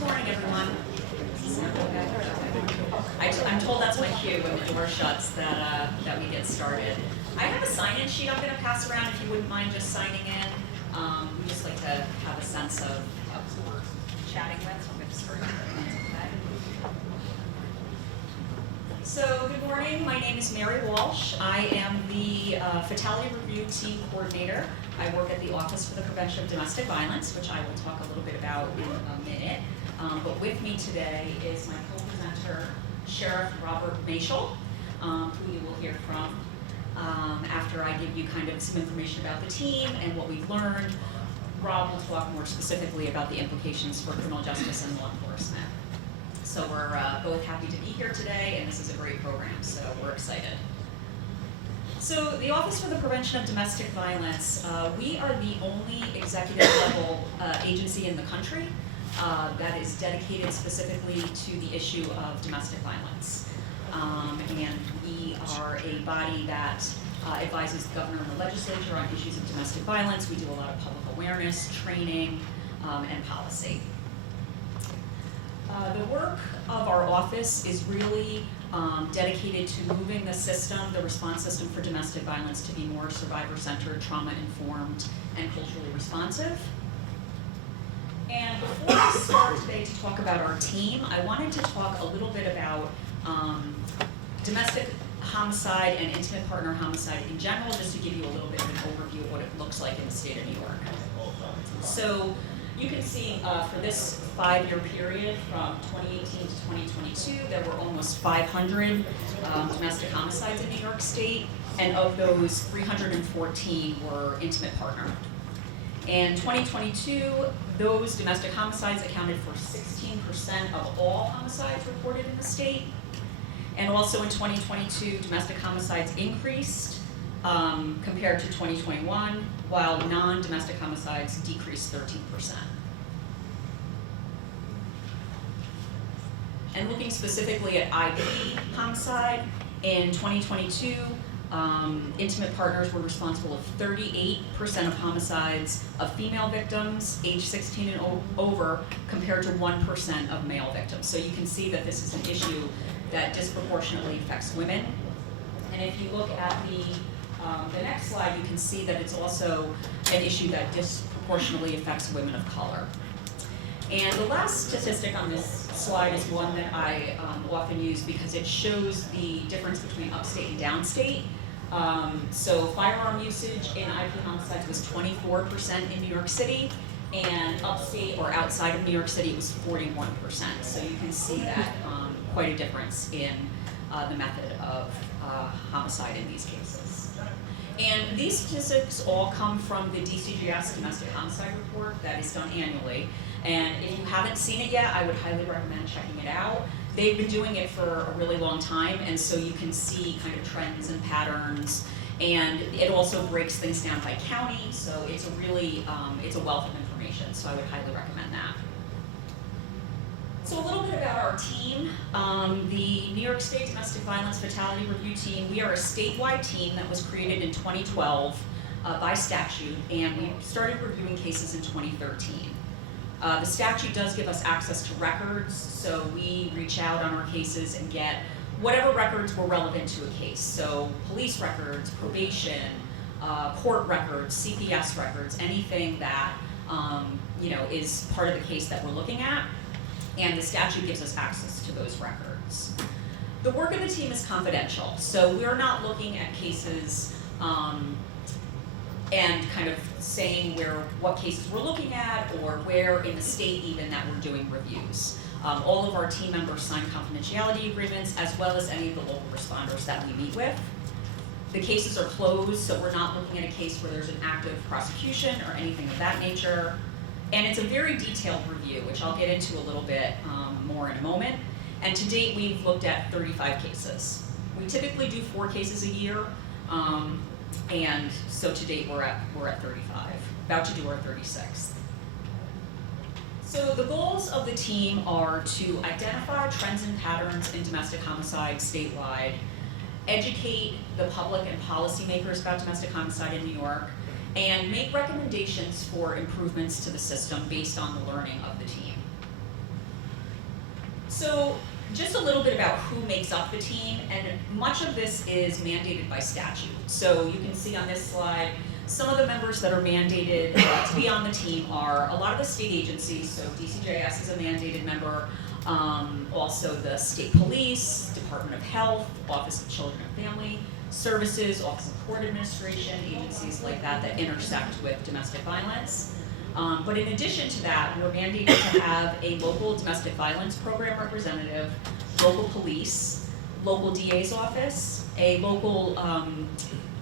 morning, everyone. I'm told that's my cue when the door shuts that we get started. I have a sign-in sheet I'm going to pass around if you wouldn't mind just signing in. We just like to have a sense of who we're chatting with, so I'm going to start okay. So good morning, my name is Mary Walsh. I am the Fatality Review Team Coordinator. I work at the Office for the Prevention of Domestic Violence, which I will talk a little bit about in a minute. But with me today is my co-presenter, Sheriff Robert Mashel, who you will hear from after I give you kind of some information about the team and what we've learned. Rob will talk more specifically about the implications for criminal justice and law enforcement. So we're both happy to be here today, and this is a great program, so we're excited. So the Office for the Prevention of Domestic Violence, we are the only executive level agency in the country that is dedicated specifically to the issue of domestic violence. And we are a body that advises the governor and the legislature on issues of domestic violence. We do a lot of public awareness, training, and policy. The work of our office is really dedicated to moving the system, the response system for domestic violence, to be more survivor-centered, trauma-informed, and culturally responsive. And before I start today to talk about our team, I wanted to talk a little bit about domestic homicide and intimate partner homicide in general, just to give you a little bit of an overview of what it looks like in the state of New York. So you can see for this 5-year period from 2018 to 2022, there were almost 500 domestic homicides in New York State, and of those, 314 were intimate partner. In 2022, those domestic homicides accounted for 16% of all homicides reported in the state. And also in 2022, domestic homicides increased compared to 2021, while non-domestic homicides decreased 13%. And looking specifically at IP homicide, in 2022, intimate partners were responsible for 38% of homicides of female victims aged 16 and over, compared to 1% of male victims. So you can see that this is an issue that disproportionately affects women. And if you look at the next slide, you can see that it's also an issue that disproportionately affects women of color. And the last statistic on this slide is one that I often use because it shows the difference between upstate and downstate. So firearm usage in IP homicides was 24% in New York City, and upstate or outside of New York City was 41%. So you can see that quite a difference in the method of homicide in these cases. And these statistics all come from the DCGS Domestic Homicide Report that is done annually. And if you haven't seen it yet, I would highly recommend checking it out. They've been doing it for a really long time, and so you can see kind of trends and patterns. And it also breaks things down by county, so it's a really, it's a wealth of information, so I would highly recommend that. So a little bit about our team. The New York State Domestic Violence Fatality Review Team, we are a statewide team that was created in 2012 by statute, and we started reviewing cases in 2013. The statute does give us access to records, so we reach out on our cases and get whatever records were relevant to a case. So police records, probation, court records, CPS records, anything that is part of the case that we're looking at. And the statute gives us access to those records. The work of the team is confidential, so we're not looking at cases and kind of saying what cases we're looking at or where in the state even that we're doing reviews. All of our team members sign confidentiality agreements, as well as any of the local responders that we meet with. The cases are closed, so we're not looking at a case where there's an active prosecution or anything of that nature. And it's a very detailed review, which I'll get into a little bit more in a moment. And to date, we've looked at 35 cases. We typically do 4 cases a year, and so to date we're at 35, about to do our 36th. So the goals of the team are to identify trends and patterns in domestic homicide statewide, educate the public and policymakers about domestic homicide in New York, and make recommendations for improvements to the system based on the learning of the team. So just a little bit about who makes up the team, and much of this is mandated by statute. So you can see on this slide, some of the members that are mandated to be on the team are a lot of the state agencies, so DCJS is a mandated member, also the state police, Department of Health, Office of Children and Family Services, Office of Court Administration, agencies like that that intersect with domestic violence. But in addition to that, we're mandated to have a local domestic violence program representative, local police, local DA's office, a local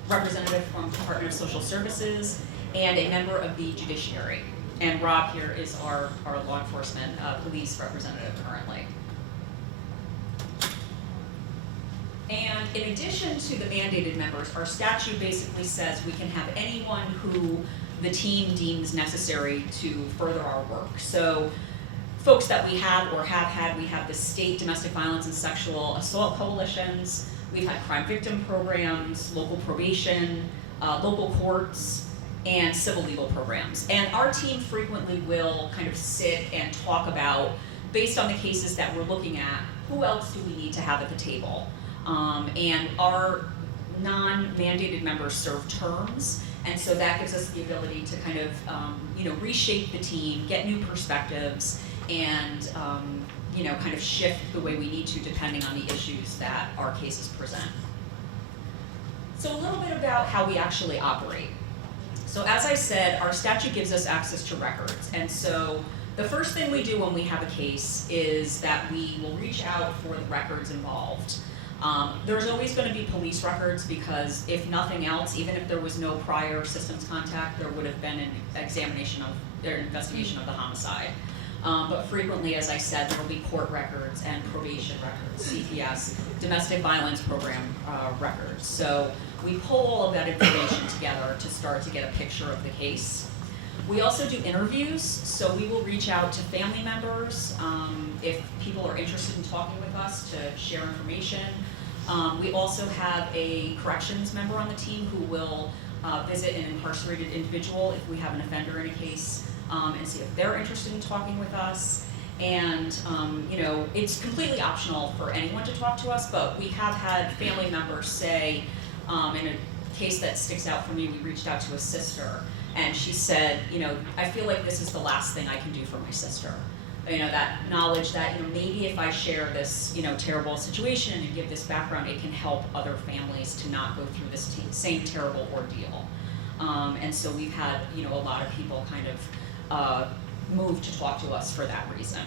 representative from Department of Social Services, and a member of the judiciary. And Rob here is our law enforcement police representative currently. And in addition to the mandated members, our statute basically says we can have anyone who the team deems necessary to further our work. So folks that we have or have had, we have the state domestic violence and sexual assault coalitions, we've had crime victim programs, local probation, local courts, and civil legal programs. And our team frequently will kind of sit and talk about, based on the cases that we're looking at, who else do we need to have at the table? And our non-mandated members serve terms, and so that gives us the ability to kind of reshape the team, get new perspectives, and kind of shift the way we need to depending on the issues that our cases present. So a little bit about how we actually operate. So as I said, our statute gives us access to records, and so the first thing we do when we have a case is that we will reach out for the records involved. There's always going to be police records because if nothing else, even if there was no prior systems contact, there would have been an examination of their investigation of the homicide. But frequently, as I said, there will be court records and probation records, CPS, domestic violence program records. So we pull all of that information together to start to get a picture of the case. We also do interviews, so we will reach out to family members if people are interested in talking with us to share information. We also have a corrections member on the team who will visit an incarcerated individual if we have an offender in a case and see if they're interested in talking with us. And it's completely optional for anyone to talk to us, but we have had family members say, in a case that sticks out for me, we reached out to a sister, and she said, I feel like this is the last thing I can do for my sister. That knowledge that, maybe if I share this, terrible situation and give this background, it can help other families to not go through this same terrible ordeal. And so we've had, a lot of people kind of move to talk to us for that reason.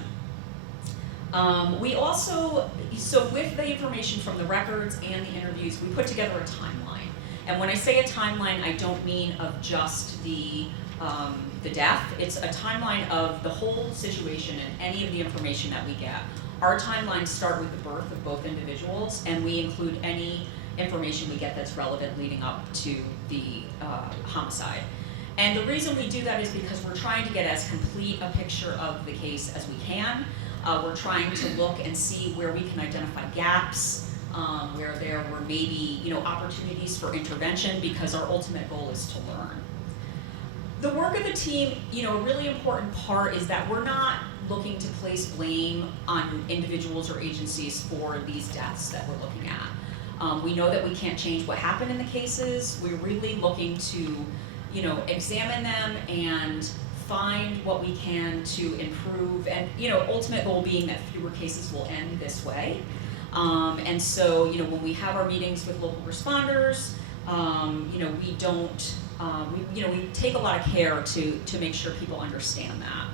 We also, so with the information from the records and the interviews, we put together a timeline. And when I say a timeline, I don't mean of just the death. It's a timeline of the whole situation and any of the information that we get. Our timelines start with the birth of both individuals, and we include any information we get that's relevant leading up to the homicide. And the reason we do that is because we're trying to get as complete a picture of the case as we can. We're trying to look and see where we can identify gaps, where there were maybe opportunities for intervention, because our ultimate goal is to learn. The work of the team, a really important part is that we're not looking to place blame on individuals or agencies for these deaths that we're looking at. We know that we can't change what happened in the cases. We're really looking to, examine them and find what we can to improve, and ultimate goal being that fewer cases will end this way. And so, when we have our meetings with local responders, we don't, we take a lot of care to make sure people understand that.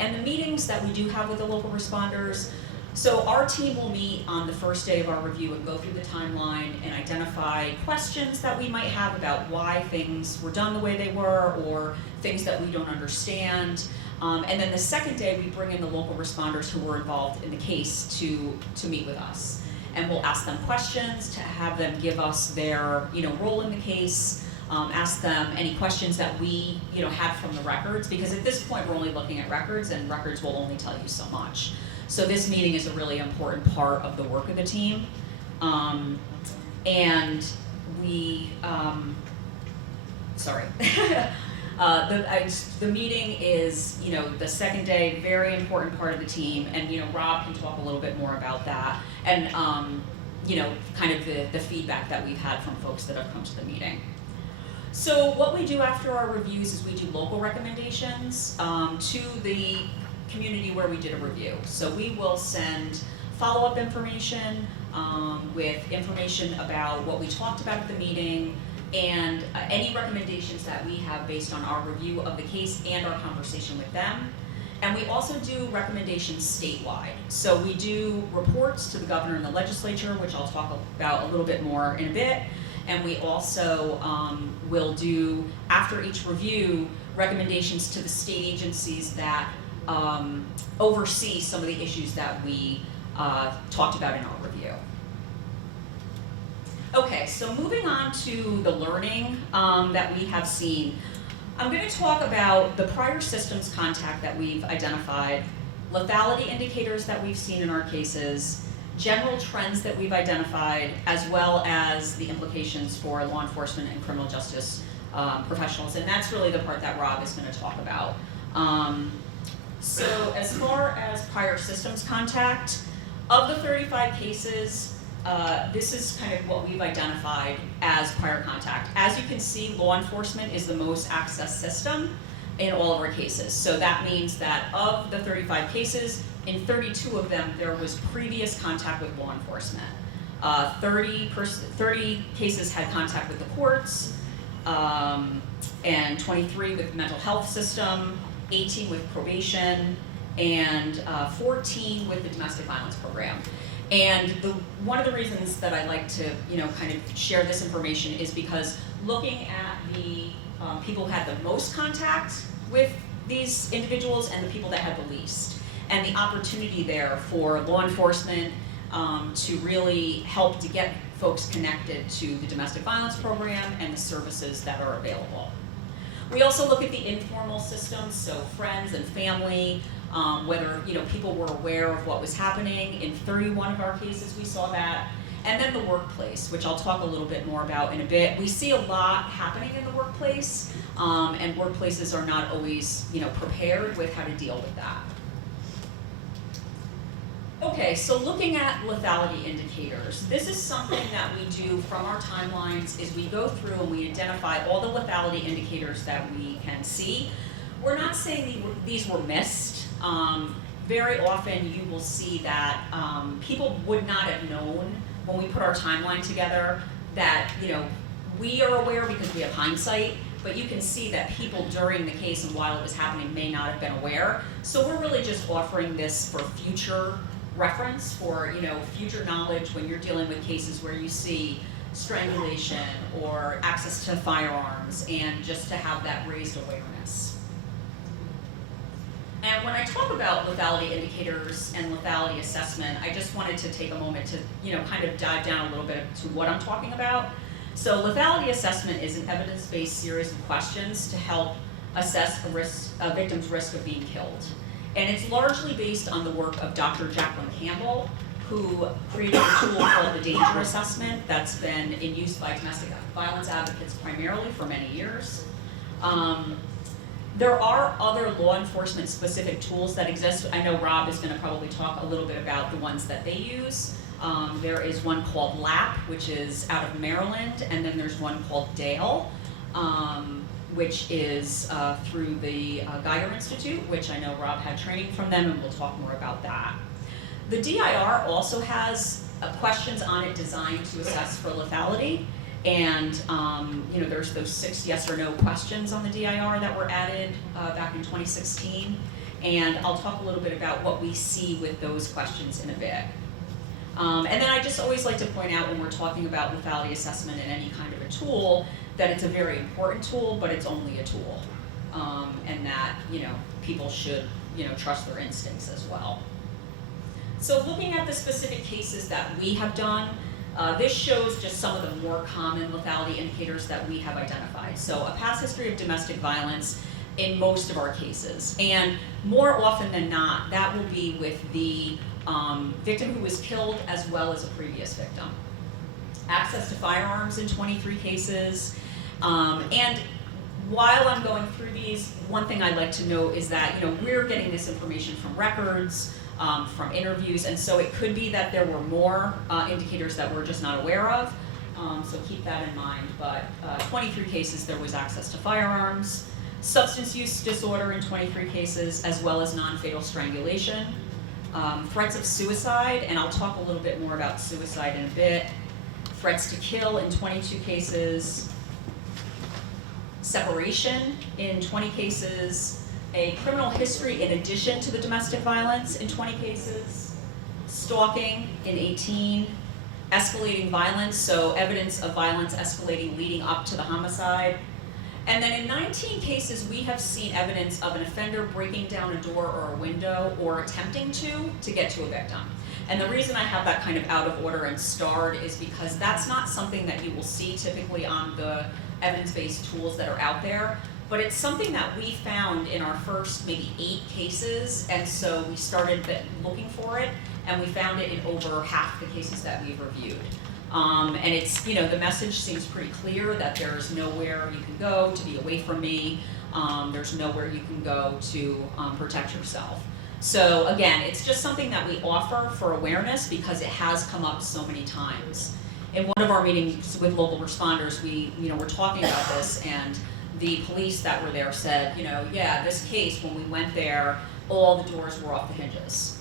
And the meetings that we do have with the local responders, so our team will meet on the first day of our review and go through the timeline and identify questions that we might have about why things were done the way they were, or things that we don't understand. And then the second day, we bring in the local responders who were involved in the case to meet with us. and we'll ask them questions to have them give us their, role in the case, ask them any questions that we, had from the records, because at this point we're only looking at records, and records will only tell you so much. So this meeting is a really important part of the work of the team. And we, sorry. The meeting is, the second day, very important part of the team, and, Rob can talk a little bit more about that, and, kind of the feedback that we've had from folks that have come to the meeting. So what we do after our reviews is we do local recommendations to the community where we did a review. So we will send follow-up information with information about what we talked about at the meeting, and any recommendations that we have based on our review of the case and our conversation with them. And we also do recommendations statewide. So we do reports to the governor and the legislature, which I'll talk about a little bit more in a bit. And we also will do, after each review, recommendations to the state agencies that oversee some of the issues that we talked about in our review. Okay, so moving on to the learning that we have seen. I'm going to talk about the prior systems contact that we've identified, lethality indicators that we've seen in our cases, general trends that we've identified, as well as the implications for law enforcement and criminal justice professionals. And that's really the part that Rob is going to talk about. So as far as prior systems contact, of the 35 cases, this is kind of what we've identified as prior contact. As you can see, law enforcement is the most accessed system in all of our cases. So that means that of the 35 cases, in 32 of them, there was previous contact with law enforcement. 30 cases had contact with the courts, and 23 with mental health system, 18 with probation, and 14 with the domestic violence program. And one of the reasons that I like to, kind of share this information is because looking at the people who had the most contact with these individuals and the people that had the least, and the opportunity there for law enforcement to really help to get folks connected to the domestic violence program and the services that are available. We also look at the informal systems, so friends and family, whether people were aware of what was happening. In 31 of our cases we saw that. And then the workplace, which I'll talk a little bit more about in a bit. We see a lot happening in the workplace, and workplaces are not always prepared with how to deal with that. Okay, so looking at lethality indicators, this is something that we do from our timelines is we go through and we identify all the lethality indicators that we can see. We're not saying these were missed. Very often you will see that people would not have known when we put our timeline together that we are aware because we have hindsight, but you can see that people during the case and while it was happening may not have been aware. So we're really just offering this for future reference, for future knowledge when you're dealing with cases where you see strangulation or access to firearms, and just to have that raised awareness. And when I talk about lethality indicators and lethality assessment, I just wanted to take a moment to kind of dive down a little bit to what I'm talking about. So lethality assessment is an evidence-based series of questions to help assess a victim's risk of being killed. And it's largely based on the work of Dr. Jacqueline Campbell, who created a tool called the Danger Assessment that's been in use by domestic violence advocates primarily for many years. There are other law enforcement specific tools that exist. I know Rob is going to probably talk a little bit about the ones that they use. There is one called LAP, which is out of Maryland, and then there's one called DALE, which is through the Geiger Institute, which I know Rob had training from them, and we'll talk more about that. The DIR also has questions on it designed to assess for lethality, and there's those 6 yes or no questions on the DIR that were added back in 2016, and I'll talk a little bit about what we see with those questions in a bit. And then I just always like to point out when we're talking about lethality assessment and any kind of a tool, that it's a very important tool, but it's only a tool, and that people should trust their instincts as well. So looking at the specific cases that we have done, this shows just some of the more common lethality indicators that we have identified. So a past history of domestic violence in most of our cases. And more often than not, that will be with the victim who was killed as well as a previous victim. Access to firearms in 23 cases. And while I'm going through these, one thing I'd like to note is that we're getting this information from records, from interviews, and so it could be that there were more indicators that we're just not aware of, so keep that in mind. But 23 cases there was access to firearms, substance use disorder in 23 cases, as well as non-fatal strangulation, threats of suicide, and I'll talk a little bit more about suicide in a bit, threats to kill in 22 cases, separation in 20 cases, a criminal history in addition to the domestic violence in 20 cases, stalking in 18, escalating violence, so evidence of violence escalating leading up to the homicide. And then in 19 cases, we have seen evidence of an offender breaking down a door or a window or attempting to get to a victim. And the reason I have that kind of out of order and starred is because that's not something that you will see typically on the evidence-based tools that are out there. But it's something that we found in our first maybe 8 cases, and so we started looking for it, and we found it in over half the cases that we've reviewed. And it's, the message seems pretty clear that there's nowhere you can go to be away from me. There's nowhere you can go to protect yourself. So again, it's just something that we offer for awareness because it has come up so many times. In one of our meetings with local responders, we were talking about this, and the police that were there said, yeah, this case, when we went there, all the doors were off the hinges.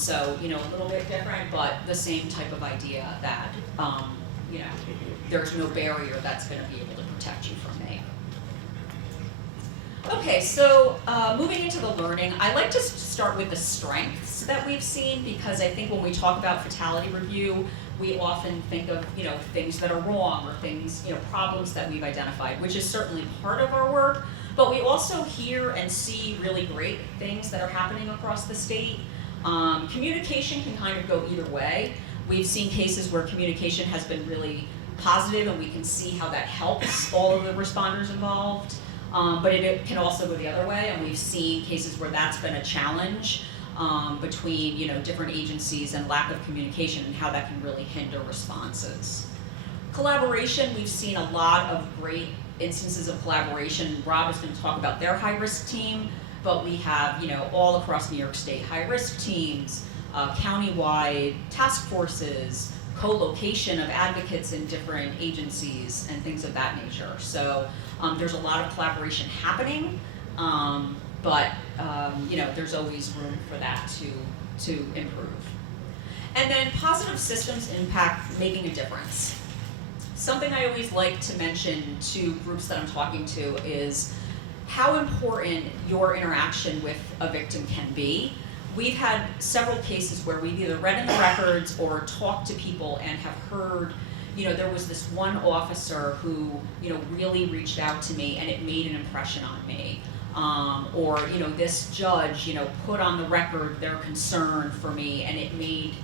So, a little bit different, but the same type of idea that, there's no barrier that's going to be able to protect you from me. Okay, so moving into the learning, I like to start with the strengths that we've seen, because I think when we talk about fatality review, we often think of, things that are wrong or things, problems that we've identified, which is certainly part of our work, but we also hear and see really great things that are happening across the state. Communication can kind of go either way. We've seen cases where communication has been really positive, and we can see how that helps all of the responders involved, but it can also go the other way, and we've seen cases where that's been a challenge. Between different agencies and lack of communication, and how that can really hinder responses. Collaboration, we've seen a lot of great instances of collaboration. Rob is going to talk about their high-risk team, but we have all across New York State high-risk teams, county-wide task forces, co-location of advocates in different agencies, and things of that nature. So there's a lot of collaboration happening. But there's always room for that to improve. And then positive systems impact making a difference. Something I always like to mention to groups that I'm talking to is how important your interaction with a victim can be. We've had several cases where we've either read in the records or talked to people and have heard, there was this one officer who, really reached out to me and it made an impression on me. Or this judge, put on the record their concern for me, and it made,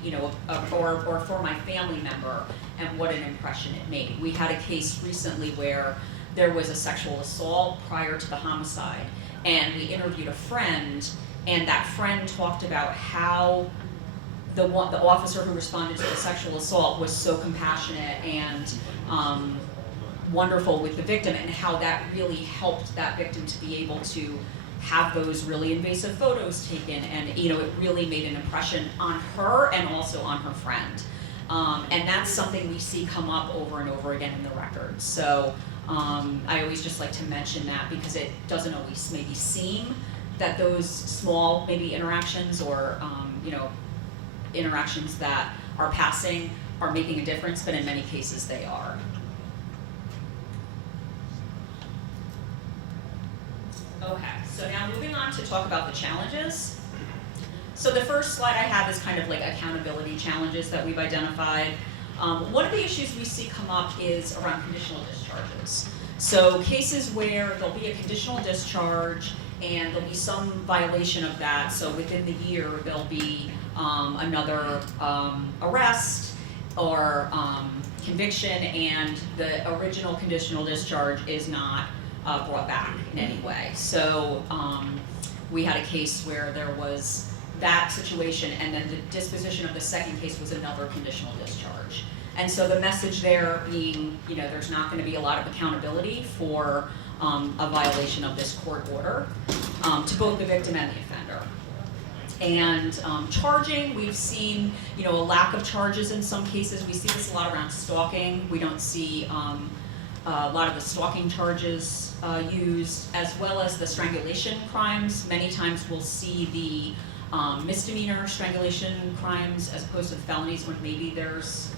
or for my family member, and what an impression it made. We had a case recently where there was a sexual assault prior to the homicide, and we interviewed a friend, and that friend talked about how the officer who responded to the sexual assault was so compassionate and wonderful with the victim, and how that really helped that victim to be able to have those really invasive photos taken, and it really made an impression on her and also on her friend. And that's something we see come up over and over again in the records. So I always just like to mention that, because it doesn't always maybe seem that those small maybe interactions or interactions that are passing are making a difference, but in many cases they are. Okay, so now moving on to talk about the challenges. So the first slide I have is kind of like accountability challenges that we've identified. One of the issues we see come up is around conditional discharges. So cases where there'll be a conditional discharge and there'll be some violation of that. So within the year there'll be another arrest or conviction, and the original conditional discharge is not brought back in any way. So we had a case where there was that situation, and then the disposition of the second case was another conditional discharge. And so the message there being, there's not going to be a lot of accountability for a violation of this court order to both the victim and the offender. And charging, we've seen, a lack of charges in some cases. We see this a lot around stalking. We don't see a lot of the stalking charges used, as well as the strangulation crimes. Many times we'll see the misdemeanor strangulation crimes as opposed to the felonies, when maybe there's,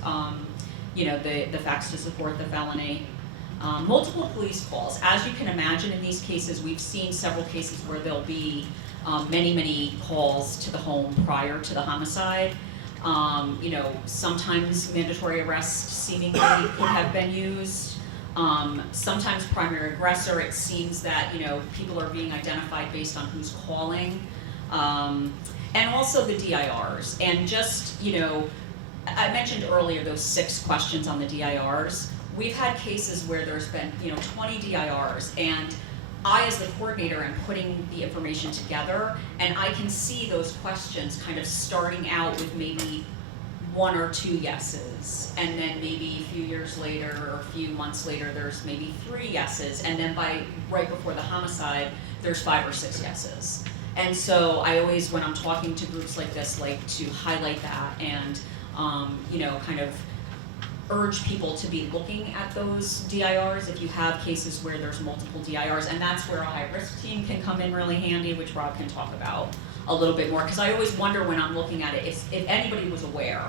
the facts to support the felony. Multiple police calls. As you can imagine, in these cases, we've seen several cases where there'll be many calls to the home prior to the homicide. Sometimes mandatory arrest seemingly could have been used. Sometimes primary aggressor, it seems that, people are being identified based on who's calling. And also the DIRs. And just, I mentioned earlier those 6 questions on the DIRs. We've had cases where there's been, 20 DIRs, and I, as the coordinator, am putting the information together, and I can see those questions kind of starting out with maybe 1 or 2 yeses, and then maybe a few years later or a few months later there's maybe 3 yeses, and then right before the homicide there's 5 or 6 yeses. And so I always, when I'm talking to groups like this, like to highlight that and kind of urge people to be looking at those DIRs if you have cases where there's multiple DIRs, and that's where a high-risk team can come in really handy, which Rob can talk about a little bit more, because I always wonder when I'm looking at it if anybody was aware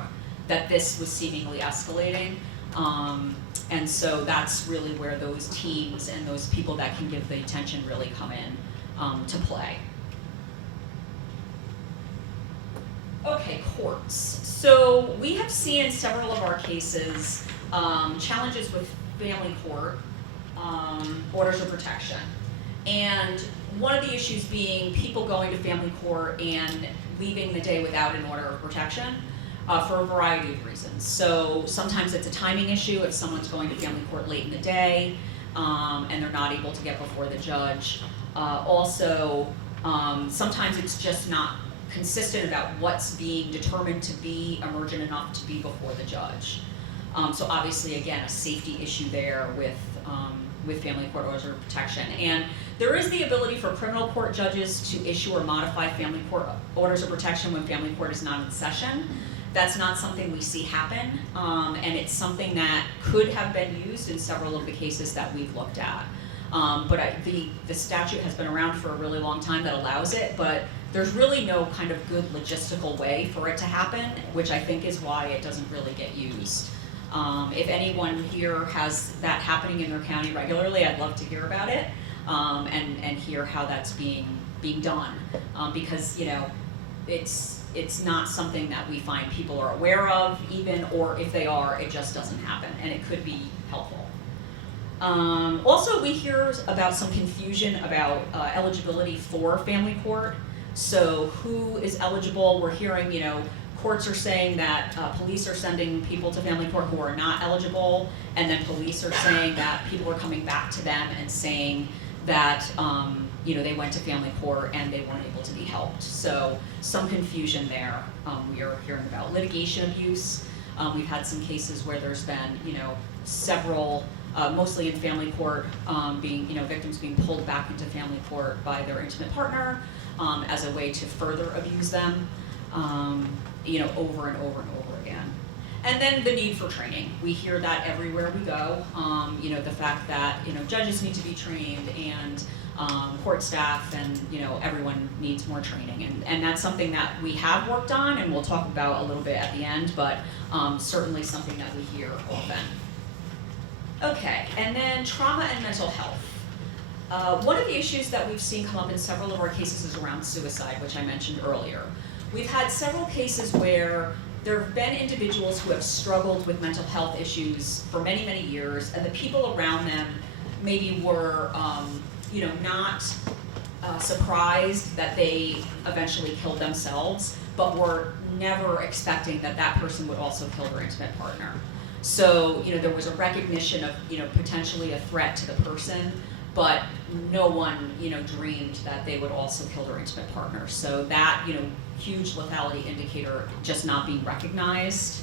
that this was seemingly escalating, and so that's really where those teams and those people that can give the attention really come in to play. Okay, courts. So we have seen in several of our cases challenges with family court orders of protection. And one of the issues being people going to family court and leaving the day without an order of protection for a variety of reasons. So sometimes it's a timing issue if someone's going to family court late in the day and they're not able to get before the judge. Also, sometimes it's just not consistent about what's being determined to be emergent enough to be before the judge. So obviously, again, a safety issue there with family court orders of protection. And there is the ability for criminal court judges to issue or modify family court orders of protection when family court is not in session. That's not something we see happen, and it's something that could have been used in several of the cases that we've looked at. But the statute has been around for a really long time that allows it, but there's really no kind of good logistical way for it to happen, which I think is why it doesn't really get used. If anyone here has that happening in their county regularly, I'd love to hear about it and hear how that's being done, because it's not something that we find people are aware of even, or if they are, it just doesn't happen, and it could be helpful. Also, we hear about some confusion about eligibility for family court. So who is eligible? We're hearing, courts are saying that police are sending people to family court who are not eligible, and then police are saying that people are coming back to them and saying that they went to family court and they weren't able to be helped. So some confusion there. We are hearing about litigation abuse. We've had some cases where there's been, several, mostly in family court, victims being pulled back into family court by their intimate partner as a way to further abuse them, over and over and over again. And then the need for training. We hear that everywhere we go. The fact that, judges need to be trained, and court staff, and, everyone needs more training. And that's something that we have worked on, and we'll talk about a little bit at the end, but certainly something that we hear often. Okay, and then trauma and mental health. One of the issues that we've seen come up in several of our cases is around suicide, which I mentioned earlier. We've had several cases where there have been individuals who have struggled with mental health issues for many, many years, and the people around them maybe were, not surprised that they eventually killed themselves, but were never expecting that that person would also kill their intimate partner. So, there was a recognition of, potentially a threat to the person, but no one, dreamed that they would also kill their intimate partner. So that, huge lethality indicator just not being recognized.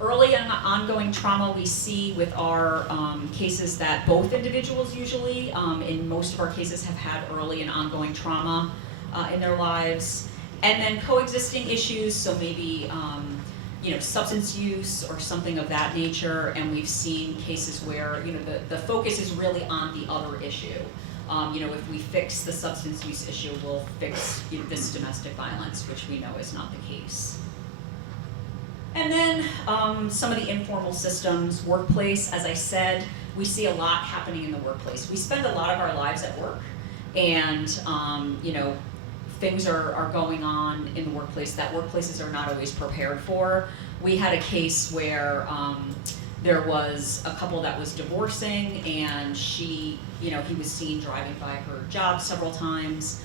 Early and ongoing trauma we see with our cases that both individuals usually, in most of our cases, have had early and ongoing trauma in their lives. And then coexisting issues, so maybe substance use or something of that nature, and we've seen cases where the focus is really on the other issue. If we fix the substance use issue, we'll fix this domestic violence, which we know is not the case. And then some of the informal systems, workplace, as I said, we see a lot happening in the workplace. We spend a lot of our lives at work, and things are going on in the workplace that workplaces are not always prepared for. We had a case where there was a couple that was divorcing, and he was seen driving by her job several times.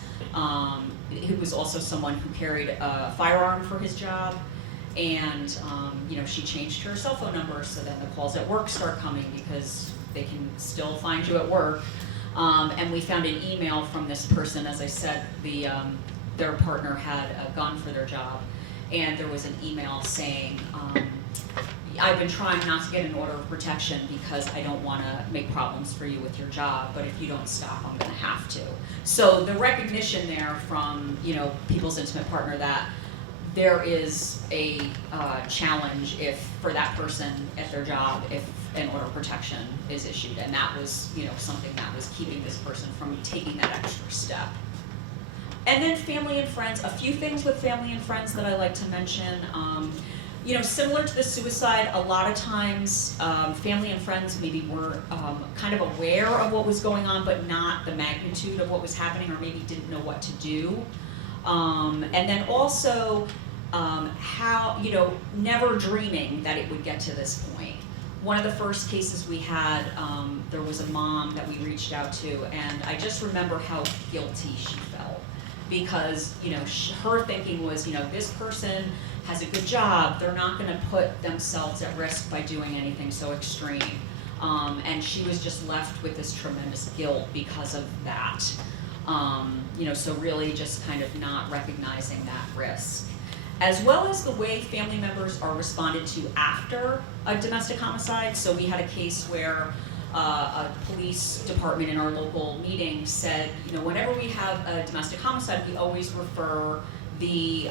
He was also someone who carried a firearm for his job, and she changed her cell phone number, so then the calls at work start coming because they can still find you at work. And we found an email from this person. As I said, their partner had a gun for their job, and there was an email saying, I've been trying not to get an order of protection because I don't want to make problems for you with your job, but if you don't stop, I'm going to have to. So the recognition there from people's intimate partner that there is a challenge for that person at their job if an order of protection is issued, and that was something that was keeping this person from taking that extra step. And then family and friends, a few things with family and friends that I like to mention. Similar to the suicide, a lot of times family and friends maybe were kind of aware of what was going on, but not the magnitude of what was happening, or maybe didn't know what to do. And then also how, never dreaming that it would get to this point. One of the first cases we had, there was a mom that we reached out to, and I just remember how guilty she felt. Because, her thinking was, this person has a good job, they're not going to put themselves at risk by doing anything so extreme. And she was just left with this tremendous guilt because of that. So really just kind of not recognizing that risk. As well as the way family members are responded to after a domestic homicide. So we had a case where a police department in our local meeting said, whenever we have a domestic homicide, we always refer the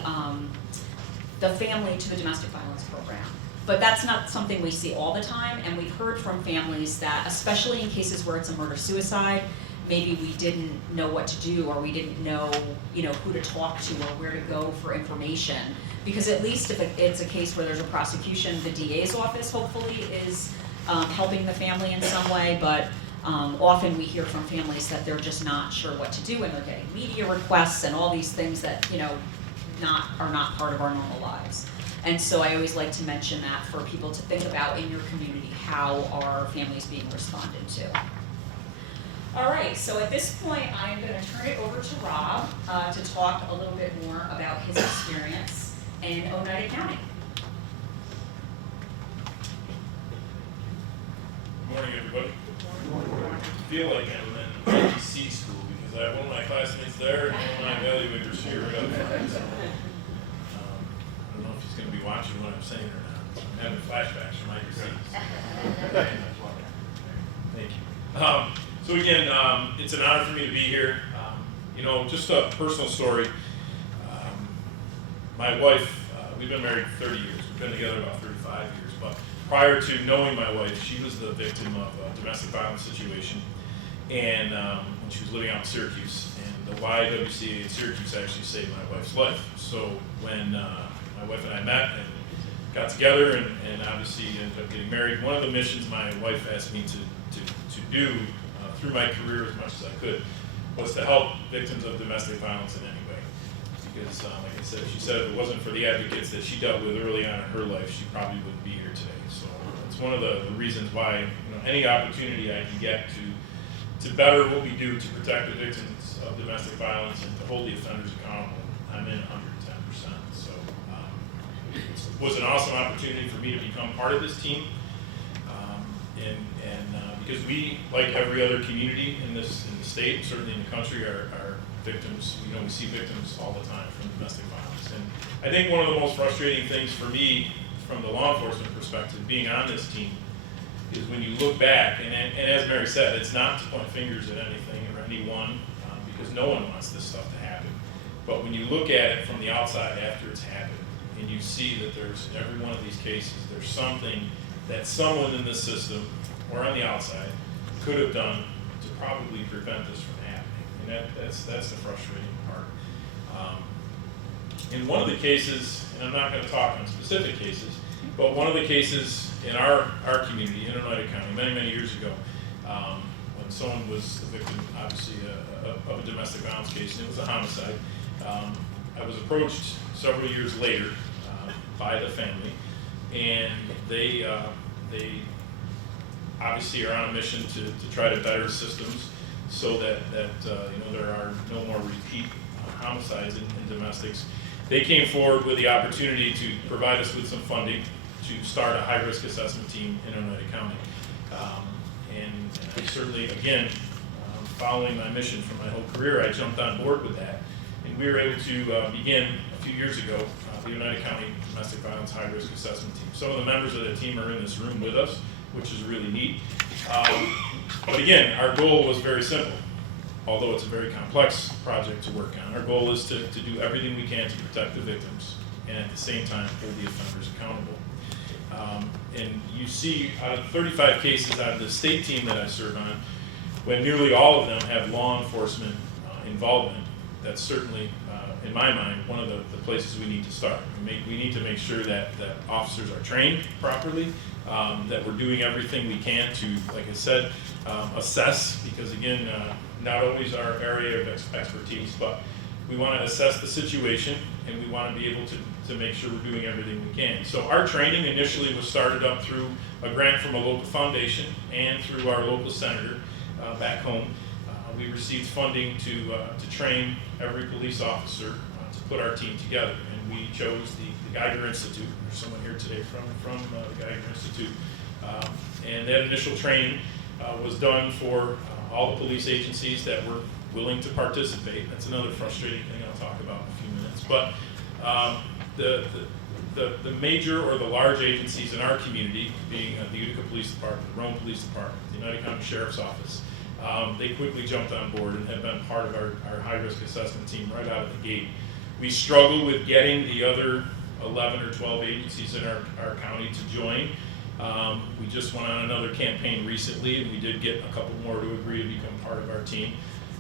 family to the domestic violence program. But that's not something we see all the time, and we've heard from families that, especially in cases where it's a murder-suicide, maybe we didn't know what to do, or we didn't know, who to talk to or where to go for information. Because at least if it's a case where there's a prosecution, the DA's office hopefully is helping the family in some way, but often we hear from families that they're just not sure what to do, and they're getting media requests and all these things that are not part of our normal lives. And so I always like to mention that for people to think about in your community, how are families being responded to. All right, so at this point I'm going to turn it over to Rob to talk a little bit more about his experience in Oneida County. Good morning, everybody. I feel like I'm in NYS school because I have one of my classmates there and one of my evaluators here. I don't know if he's going to be watching what I'm saying or not. I'm having flashbacks from my disease. Thank you. So again, it's an honor for me to be here. Just a personal story. My wife, we've been married 30 years. We've been together about 35 years. But prior to knowing my wife, she was the victim of a domestic violence situation, and when she was living out in Syracuse. And the YWCA in Syracuse actually saved my wife's life. So when my wife and I met and got together and obviously ended up getting married, one of the missions my wife asked me to do through my career as much as I could was to help victims of domestic violence in any way. Because, like I said, she said if it wasn't for the advocates that she dealt with early on in her life, she probably wouldn't be here today. So it's one of the reasons why any opportunity I can get to better what we do to protect the victims of domestic violence and to hold the offenders accountable, I'm in 110%. So It was an awesome opportunity for me to become part of this team. Because we, like every other community in the state, certainly in the country, are victims. We see victims all the time from domestic violence. And I think one of the most frustrating things for me, from the law enforcement perspective, being on this team, is when you look back, and as Mary said, it's not to point fingers at anything or anyone, because no one wants this stuff to happen. But when you look at it from the outside after it's happened, and you see that there's, in every one of these cases, there's something that someone in the system or on the outside could have done to probably prevent this from happening. And that's the frustrating part. In one of the cases, and I'm not going to talk on specific cases, but one of the cases in our community, in Oneida County, many years ago, when someone was the victim, obviously, of a domestic violence case, and it was a homicide, I was approached several years later by the family, and they obviously are on a mission to try to better systems so that there are no more repeat homicides in domestics. They came forward with the opportunity to provide us with some funding to start a high-risk assessment team in Oneida County. And I certainly, again, following my mission for my whole career, I jumped on board with that. And we were able to begin a few years ago the Oneida County Domestic Violence High-Risk Assessment Team. Some of the members of the team are in this room with us, which is really neat. But again, our goal was very simple. Although it's a very complex project to work on, our goal is to do everything we can to protect the victims and at the same time hold the offenders accountable. And you see, out of 35 cases out of the state team that I serve on, when nearly all of them have law enforcement involvement, that's certainly, in my mind, one of the places we need to start. We need to make sure that officers are trained properly, that we're doing everything we can to, like I said, assess, because again, not always our area of expertise, but we want to assess the situation and we want to be able to make sure we're doing everything we can. So our training initially was started up through a grant from a local foundation and through our local senator back home. We received funding to train every police officer to put our team together, and we chose the Geiger Institute. There's someone here today from the Geiger Institute. And that initial training was done for all the police agencies that were willing to participate. That's another frustrating thing I'll talk about in a few minutes. But the major or the large agencies in our community, being the Utica Police Department, the Rome Police Department, the United County Sheriff's Office, they quickly jumped on board and have been part of our high-risk assessment team right out of the gate. We struggle with getting the other 11 or 12 agencies in our county to join. We just went on another campaign recently, and we did get a couple more to agree to become part of our team.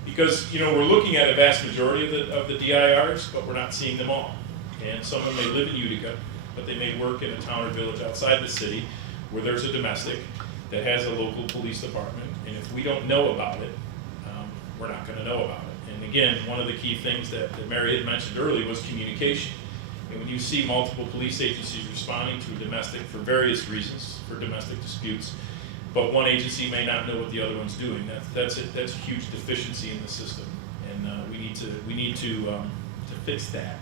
Because we're looking at a vast majority of the DIRs, but we're not seeing them all. And some of them may live in Utica, but they may work in a town or village outside the city where there's a domestic that has a local police department. And if we don't know about it, we're not going to know about it. And again, one of the key things that Mary had mentioned earlier was communication. And when you see multiple police agencies responding to a domestic for various reasons, for domestic disputes, but one agency may not know what the other one's doing, that's a huge deficiency in the system. And we need to fix that.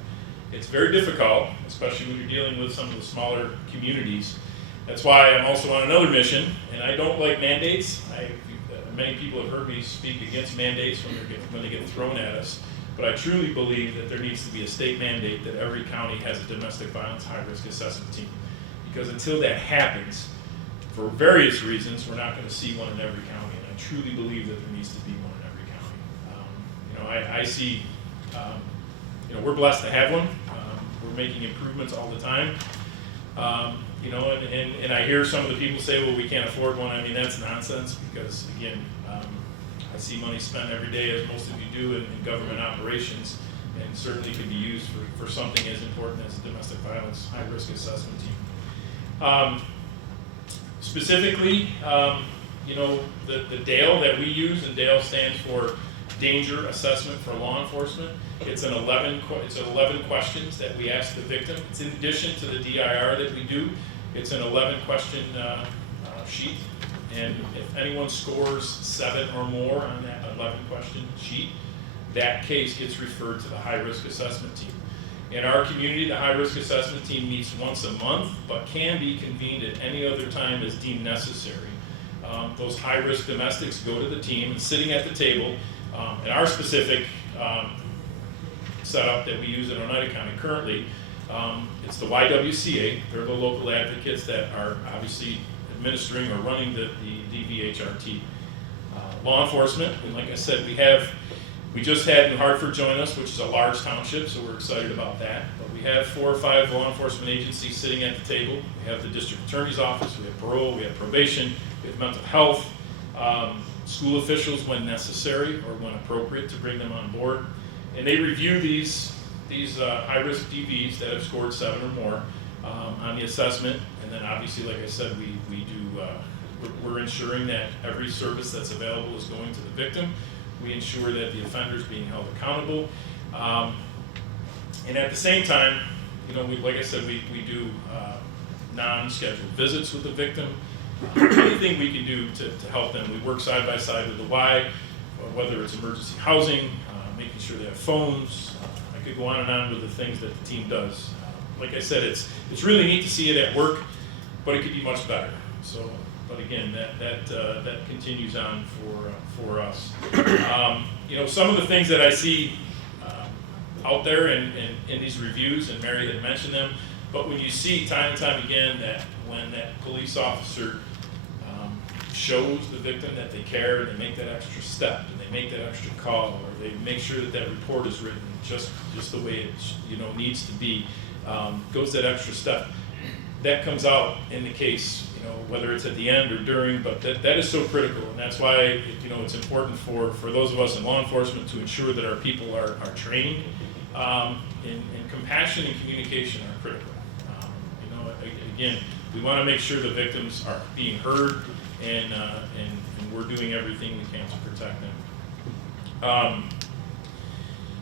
It's very difficult, especially when you're dealing with some of the smaller communities. That's why I'm also on another mission, and I don't like mandates. Many people have heard me speak against mandates when they get thrown at us, but I truly believe that there needs to be a state mandate that every county has a domestic violence high-risk assessment team. Because until that happens, for various reasons, we're not going to see one in every county, and I truly believe that there needs to be one in every county. I see, we're blessed to have one. We're making improvements all the time. And I hear some of the people say, well, we can't afford one. I mean, that's nonsense because, again, I see money spent every day, as most of you do, in government operations, and certainly could be used for something as important as a domestic violence high-risk assessment team. Specifically, the DALE that we use, and DALE stands for Danger Assessment for Law Enforcement. It's 11 questions that we ask the victim. It's in addition to the DIR that we do. It's an 11-question sheet, and if anyone scores 7 or more on that 11-question sheet, that case gets referred to the high-risk assessment team. In our community, the high-risk assessment team meets once a month, but can be convened at any other time as deemed necessary. Those high-risk domestics go to the team, and sitting at the table, in our specific setup that we use in Oneida County currently, it's the YWCA. They're the local advocates that are obviously administering or running the DVHRT. Law enforcement, and like I said, we just had New Hartford join us, which is a large township, so we're excited about that. But we have 4 or 5 law enforcement agencies sitting at the table. We have the district attorney's office, we have parole, we have probation, we have mental health, school officials when necessary or when appropriate to bring them on board. And they review these high-risk DVs that have scored 7 or more on the assessment. And then obviously, like I said, we're ensuring that every service that's available is going to the victim. We ensure that the offender is being held accountable. And at the same time, like I said, we do non-scheduled visits with the victim. Anything we can do to help them. We work side by side with the Y, whether it's emergency housing, making sure they have phones. I could go on and on with the things that the team does. Like I said, it's really neat to see it at work, but it could be much better. So, but again, that continues on for us. Some of the things that I see out there in these reviews, and Mary had mentioned them, but when you see time and time again that when that police officer shows the victim that they care, and they make that extra step, and they make that extra call, or they make sure that that report is written just the way it needs to be, goes that extra step, that comes out in the case, whether it's at the end or during, but that is so critical, and that's why it's important for those of us in law enforcement to ensure that our people are trained, and compassion and communication are critical. Again, we want to make sure the victims are being heard, and we're doing everything we can to protect them.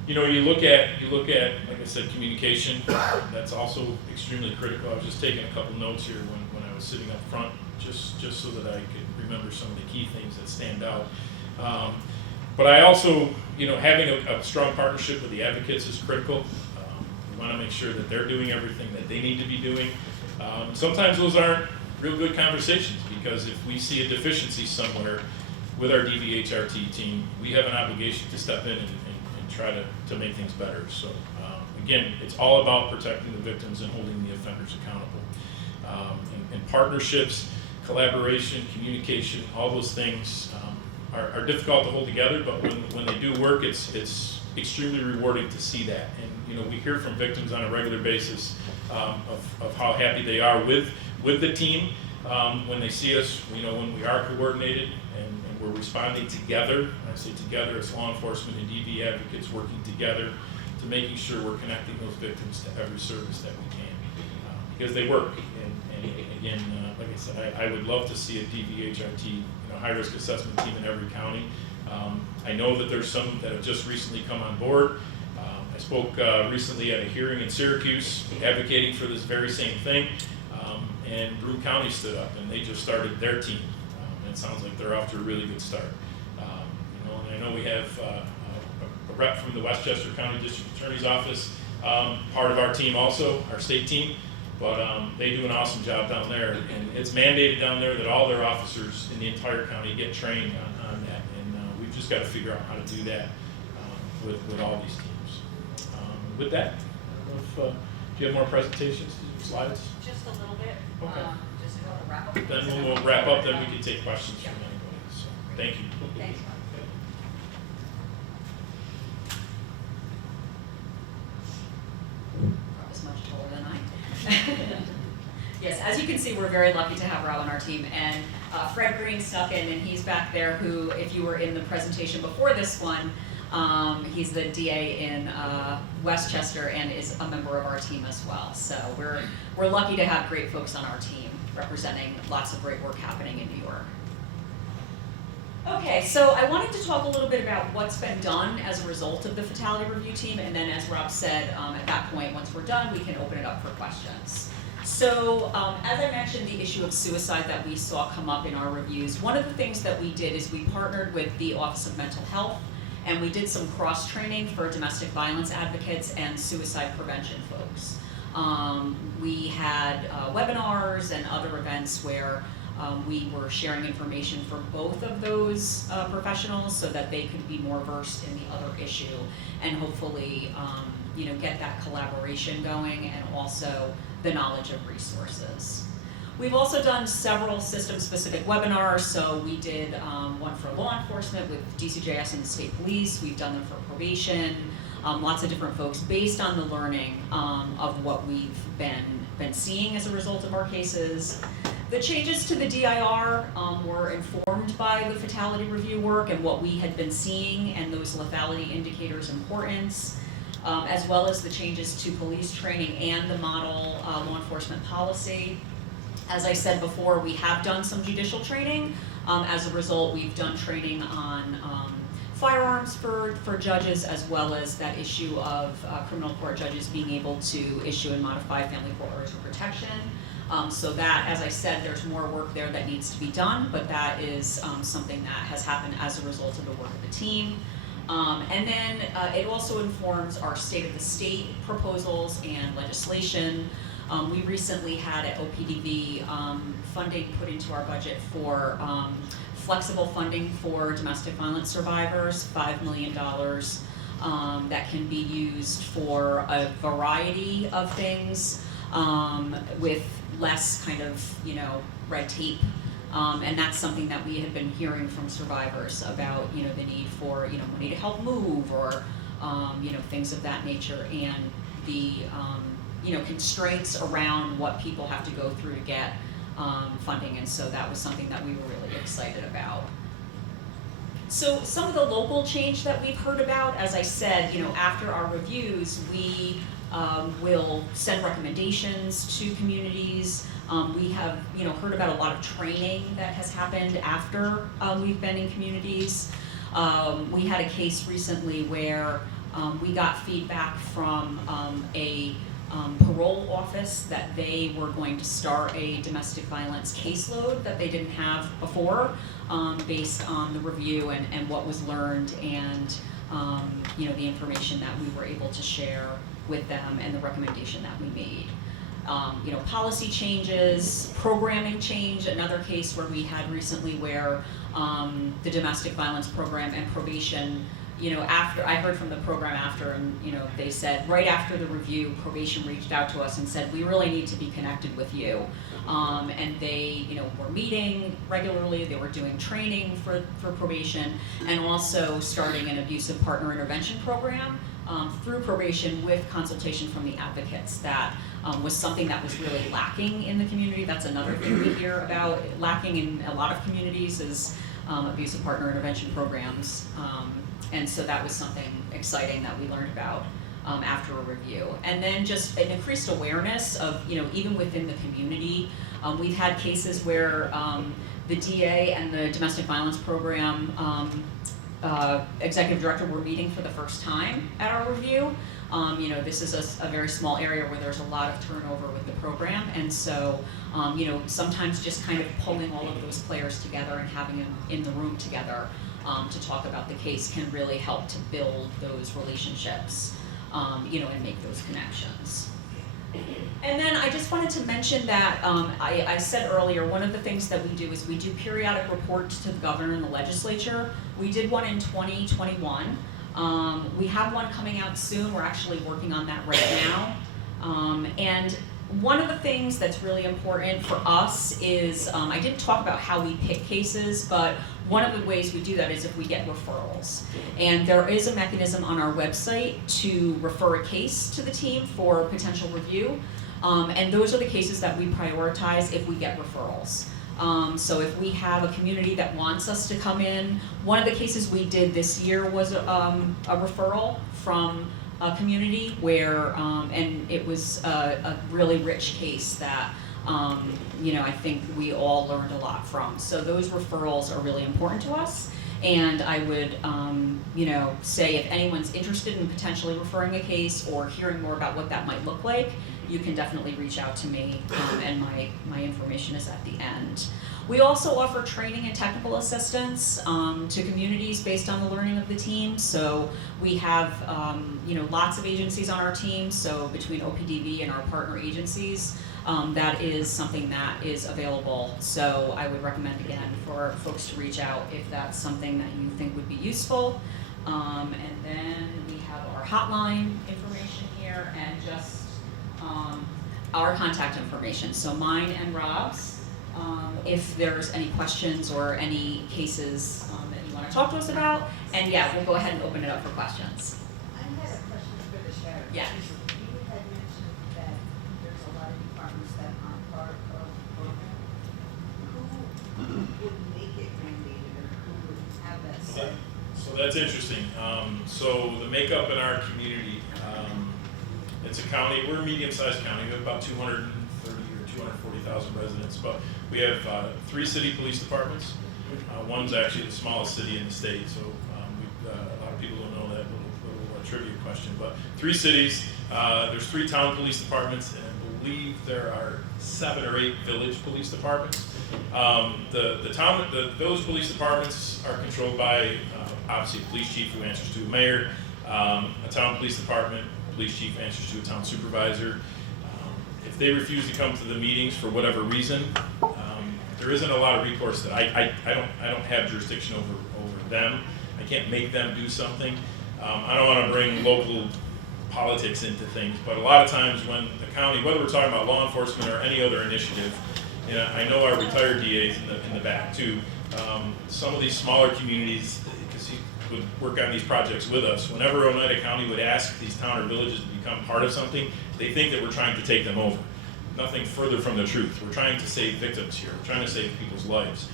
You look at, like I said, communication. That's also extremely critical. I was just taking a couple notes here when I was sitting up front, just so that I could remember some of the key things that stand out. But I also, having a strong partnership with the advocates is critical. We want to make sure that they're doing everything that they need to be doing. Sometimes those aren't real good conversations, because if we see a deficiency somewhere with our DVHRT team, we have an obligation to step in and try to make things better. So again, it's all about protecting the victims and holding the offenders accountable. And partnerships, collaboration, communication, all those things are difficult to hold together, but when they do work, it's extremely rewarding to see that. And we hear from victims on a regular basis of how happy they are with the team when they see us, when we are coordinated and we're responding together. I say together, it's law enforcement and DV advocates working together to making sure we're connecting those victims to every service that we can, because they work. And again, like I said, I would love to see a DVHRT, high-risk assessment team in every county. I know that there's some that have just recently come on board. I spoke recently at a hearing in Syracuse advocating for this very same thing, and Broome County stood up and they just started their team. And it sounds like they're off to a really good start. And I know we have a rep from the Westchester County District Attorney's Office, part of our team also, our state team, but they do an awesome job down there, and it's mandated down there that all their officers in the entire county get trained on that, and we've just got to figure out how to do that with all these teams. With that, I don't know if do you have more presentations, slides? Just a little bit. Okay. Just to wrap up. Then we'll wrap up, then we can take questions from anybody. So, thank you. Thanks. Rob is much taller than I. Yes, as you can see, we're very lucky to have Rob on our team, and Fred Green stuck in, and he's back there, who, if you were in the presentation before this one, he's the DA in Westchester and is a member of our team as well. So we're lucky to have great folks on our team representing lots of great work happening in New York. Okay, so I wanted to talk a little bit about what's been done as a result of the Fatality Review Team, and then as Rob said, at that point, once we're done, we can open it up for questions. So, as I mentioned, the issue of suicide that we saw come up in our reviews, one of the things that we did is we partnered with the Office of Mental Health and we did some cross-training for domestic violence advocates and suicide prevention folks. We had webinars and other events where we were sharing information for both of those professionals so that they could be more versed in the other issue and hopefully get that collaboration going and also the knowledge of resources. We've also done several system-specific webinars, so we did one for law enforcement with DCJS and the state police. We've done them for probation, lots of different folks based on the learning of what we've been seeing as a result of our cases. The changes to the DIR were informed by the fatality review work and what we had been seeing and those lethality indicators' importance, as well as the changes to police training and the model law enforcement policy. As I said before, we have done some judicial training. As a result, we've done training on firearms for judges, as well as that issue of criminal court judges being able to issue and modify family court orders of protection. So that, as I said, there's more work there that needs to be done, but that is something that has happened as a result of the work of the team. And then it also informs our state of the state proposals and legislation. We recently had at OPDV funding put into our budget for flexible funding for domestic violence survivors, $5 million that can be used for a variety of things with less kind of, red tape. And that's something that we had been hearing from survivors about, the need for, money to help move or, things of that nature, and the, constraints around what people have to go through to get funding. And so that was something that we were really excited about. So some of the local change that we've heard about, as I said, after our reviews, we will send recommendations to communities. We have, heard about a lot of training that has happened after we've been in communities. We had a case recently where we got feedback from a parole office that they were going to start a domestic violence caseload that they didn't have before, based on the review and what was learned and the information that we were able to share with them and the recommendation that we made. Policy changes, programming change, another case where we had recently where the domestic violence program and probation, after I heard from the program after, and they said right after the review, probation reached out to us and said, we really need to be connected with you. And they, were meeting regularly, they were doing training for probation, and also starting an abusive partner intervention program through probation with consultation from the advocates. That was something that was really lacking in the community. That's another thing we hear about lacking in a lot of communities is abusive partner intervention programs. And so that was something exciting that we learned about after a review. And then just an increased awareness of, even within the community. We've had cases where the DA and the domestic violence program executive director were meeting for the first time at our review. This is a very small area where there's a lot of turnover with the program, and so sometimes just kind of pulling all of those players together and having them in the room together to talk about the case can really help to build those relationships, and make those connections. And then I just wanted to mention that I said earlier, one of the things that we do is we do periodic reports to the governor and the legislature. We did one in 2021. We have one coming out soon. We're actually working on that right now. And one of the things that's really important for us is, I didn't talk about how we pick cases, but one of the ways we do that is if we get referrals. And there is a mechanism on our website to refer a case to the team for potential review. And those are the cases that we prioritize if we get referrals. So if we have a community that wants us to come in, one of the cases we did this year was a referral from a community where, and it was a really rich case that, I think we all learned a lot from. So those referrals are really important to us. And I would, say if anyone's interested in potentially referring a case or hearing more about what that might look like, you can definitely reach out to me, and my information is at the end. We also offer training and technical assistance to communities based on the learning of the team. So we have lots of agencies on our team. So between OPDV and our partner agencies, that is something that is available. So I would recommend again for folks to reach out if that's something that you think would be useful. And then we have our hotline information here and just our contact information. So mine and Rob's. If there's any questions or any cases that you want to talk to us about. And yeah, we'll go ahead and open it up for questions. I had a question for the sheriff. Yeah. You had mentioned that there's a lot of departments that aren't part of the program. Who would make it mandated or who would have that say? So that's interesting. So the makeup in our community, it's a county, we're a medium-sized county, we have about 230 or 240,000 residents, but we have 3 city police departments. One's actually the smallest city in the state, so a lot of people don't know that little trivia question. But 3 cities, there's 3 town police departments, and I believe there are 7 or 8 village police departments. The village police departments are controlled by obviously a police chief who answers to a mayor, a town police department, police chief answers to a town supervisor. If they refuse to come to the meetings for whatever reason, there isn't a lot of recourse that I don't have jurisdiction over them. I can't make them do something. I don't want to bring local politics into things, but a lot of times when the county, whether we're talking about law enforcement or any other initiative, I know our retired DAs in the back too. Some of these smaller communities, because he would work on these projects with us, whenever Oneida County would ask these town or villages to become part of something, they think that we're trying to take them over. Nothing further from the truth. We're trying to save victims here. We're trying to save people's lives.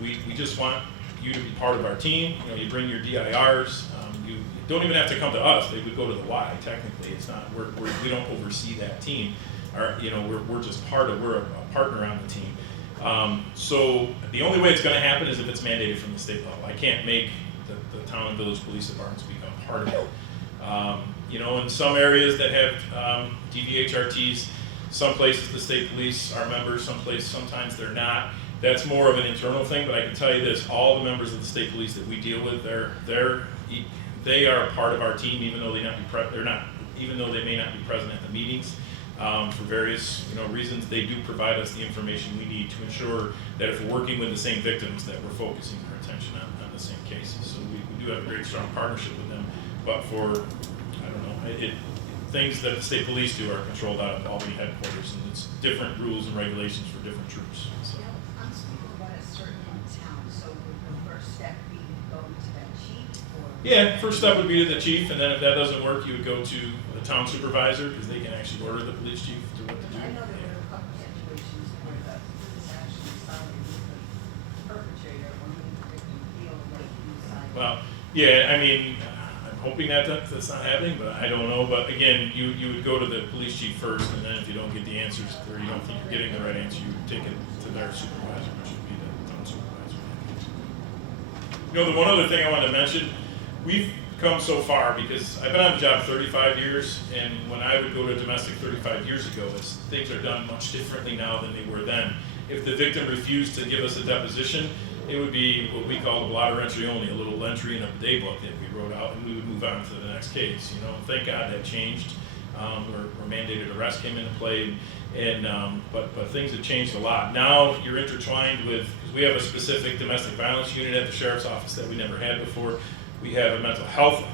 We just want you to be part of our team. You bring your DIRs. You don't even have to come to us. They would go to the Y. Technically, it's not. We don't oversee that team. We're just we're a partner on the team. So the only way it's going to happen is if it's mandated from the state level. I can't make the town and village police departments become part of it. In some areas that have DVHRTs, some places the state police are members, sometimes they're not. That's more of an internal thing, but I can tell you this, all the members of the state police that we deal with, they are part of our team, even though they may not be present at the meetings. For various reasons, they do provide us the information we need to ensure that if we're working with the same victims, that we're focusing our attention on the same cases. So we do have a very strong partnership with them, but for, things that the state police do are controlled out of Albany headquarters, and it's different rules and regulations for different troops. So. I'm speaking about a certain town, so would the first step be going to that chief? Or? Yeah, first step would be to the chief, and then if that doesn't work, you would go to the town supervisor, because they can actually order the police chief to what to do. I know there were a couple situations where this actually started with the perpetrator or made the victim feel like he was Well, yeah, I'm hoping that's not happening, but I don't know. But again, you would go to the police chief first, and then if you don't get the answers, or you don't think you're getting the right answer, you would take it to their supervisor, which would be the town supervisor. The one other thing I wanted to mention, we've come so far because I've been on the job 35 years, and when I would go to domestic 35 years ago, things are done much differently now than they were then. If the victim refused to give us a deposition, it would be what we call a blotter entry only, a little entry in a day book that we wrote out, and we would move on to the next case. Thank God that changed, or mandated arrest came into play, and but things have changed a lot. Now you're intertwined with, because we have a specific domestic violence unit at the sheriff's office that we never had before. We have a mental health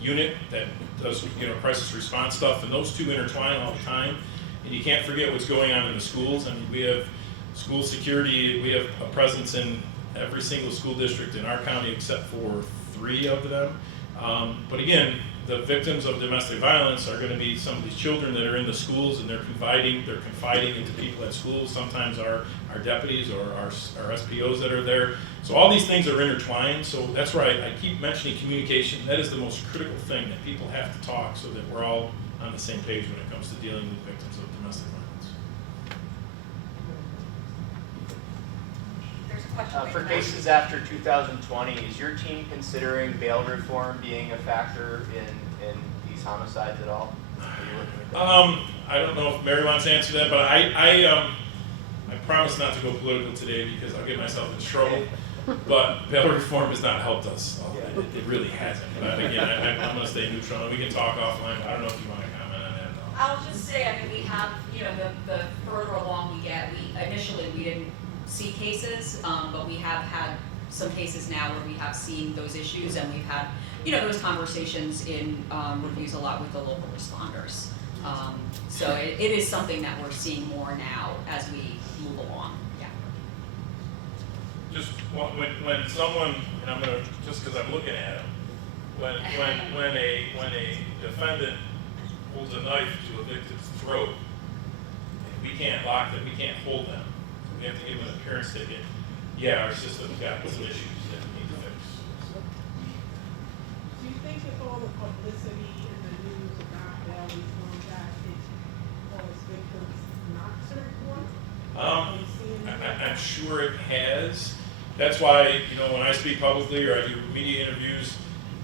unit that does crisis response stuff, and those two intertwine all the time. And you can't forget what's going on in the schools. We have school security. We have a presence in every single school district in our county except for 3 of them. But again, the victims of domestic violence are going to be some of these children that are in the schools, and they're confiding into people at schools. Sometimes our deputies or our SPOs that are there. So all these things are intertwined. So that's why I keep mentioning communication. That is the most critical thing, that people have to talk so that we're all on the same page when it comes to dealing with victims of domestic violence. There's a question. For cases after 2020, is your team considering bail reform being a factor in these homicides at all? Are you looking at that? I don't know if Mary wants to answer that, but my promise not to go political today because I'll get myself in trouble. But bail reform has not helped us. It really hasn't. But again, I'm going to stay neutral, and we can talk offline. I don't know if you want to comment on that. I'll just say, I mean, we have, you know, the further along we get, initially we didn't see cases, but we have had some cases now where we have seen those issues, and we've had, you know, those conversations in reviews a lot with the local responders. So it is something that we're seeing more now as we move along. Yeah. Just when someone, and I'm gonna, just because I'm looking at him, when a defendant holds a knife to a victim's throat, and we can't lock them, we can't hold them, so we have to give them an appearance ticket. Yeah, our system's got some issues that we need to fix. Do you think if all the publicity in the news about bail reform that it caused victims not to report? Are you seeing that? I'm sure it has. That's why, you know, when I speak publicly or I do media interviews,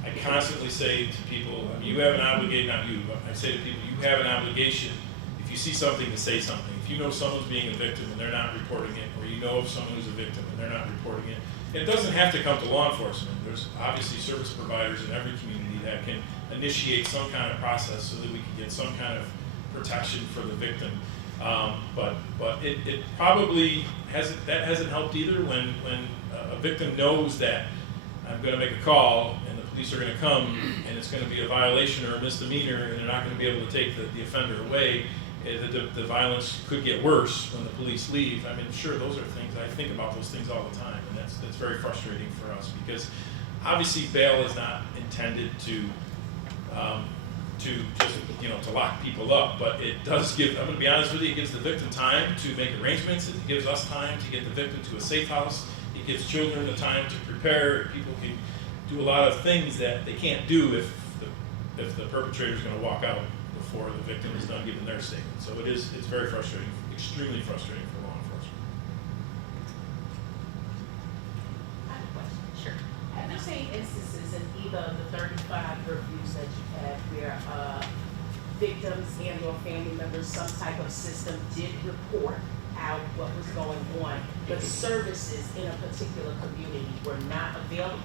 I constantly say to people, I mean, you have an obligation, not you, but I say to people, you have an obligation, if you see something, to say something. If you know someone's being a victim and they're not reporting it, or you know of someone who's a victim and they're not reporting it, it doesn't have to come to law enforcement. There's obviously service providers in every community that can initiate some kind of process so that we can get some kind of protection for the victim. But it probably hasn't helped either when a victim knows that I'm going to make a call and the police are going to come and it's going to be a violation or a misdemeanor and they're not going to be able to take the offender away. The violence could get worse when the police leave. I mean, sure, those are things, I think about those things all the time, and that's very frustrating for us because obviously bail is not intended to just, you know, to lock people up, but it does give, I'm going to be honest with you, it gives the victim time to make arrangements, it gives us time to get the victim to a safe house, it gives children the time to prepare, people can do a lot of things that they can't do if the perpetrator is going to walk out before the victim is done giving their statement. So it's very frustrating, extremely frustrating for law enforcement. I have a question. Sure. Have you seen instances in either of the 35 reviews that you have where victims and or family members, some type of system did report out what was going on, but services in a particular community were not available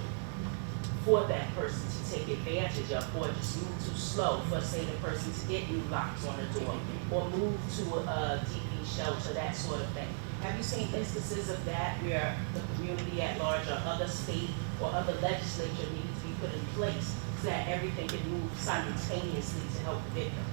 for that person to take advantage of, or just move too slow for, say, the person to get new locks on the door, or move to a DV shelter, that sort of thing? Have you seen instances of that where the community at large or other state or other legislature needed to be put in place so that everything can move simultaneously to help the victim?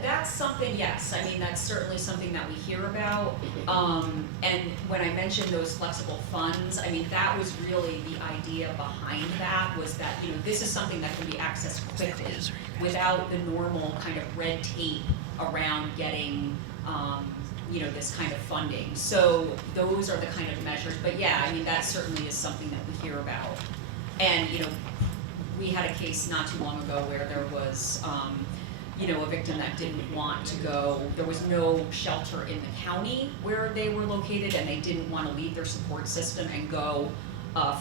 That's something, yes. I mean, that's certainly something that we hear about. And when I mentioned those flexible funds, I mean, that was really the idea behind that, was that, you know, this is something that can be accessed quickly without the normal kind of red tape around getting, you know, this kind of funding. So those are the kind of measures. But yeah, I mean, that certainly is something that we hear about. And, you know, we had a case not too long ago where there was, you know, a victim that didn't want to go, there was no shelter in the county where they were located, and they didn't want to leave their support system and go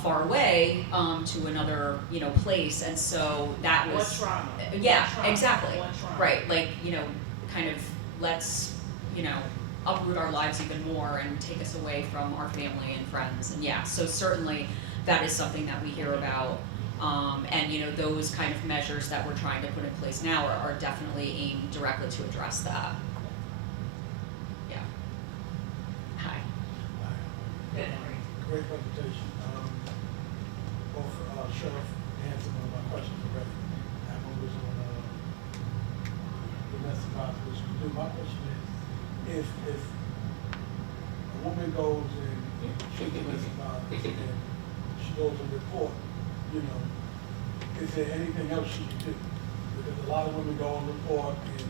far away to another, you know, place, and so that was More trauma. yeah, More trauma. exactly, More trauma. right, like, you know, kind of let's, you know, uproot our lives even more and take us away from our family and friends, and yeah, so certainly that is something that we hear about. And, you know, those kind of measures that we're trying to put in place now are definitely aimed directly to address that. Yeah. Hi. Good morning. Great presentation. Both Sheriff answered one of my questions already. I'm always on domestic violence, which we do. My question is, if a woman goes and she's domestic violence and she goes to report, you know, is there anything else she can do? Because a lot of women go and report and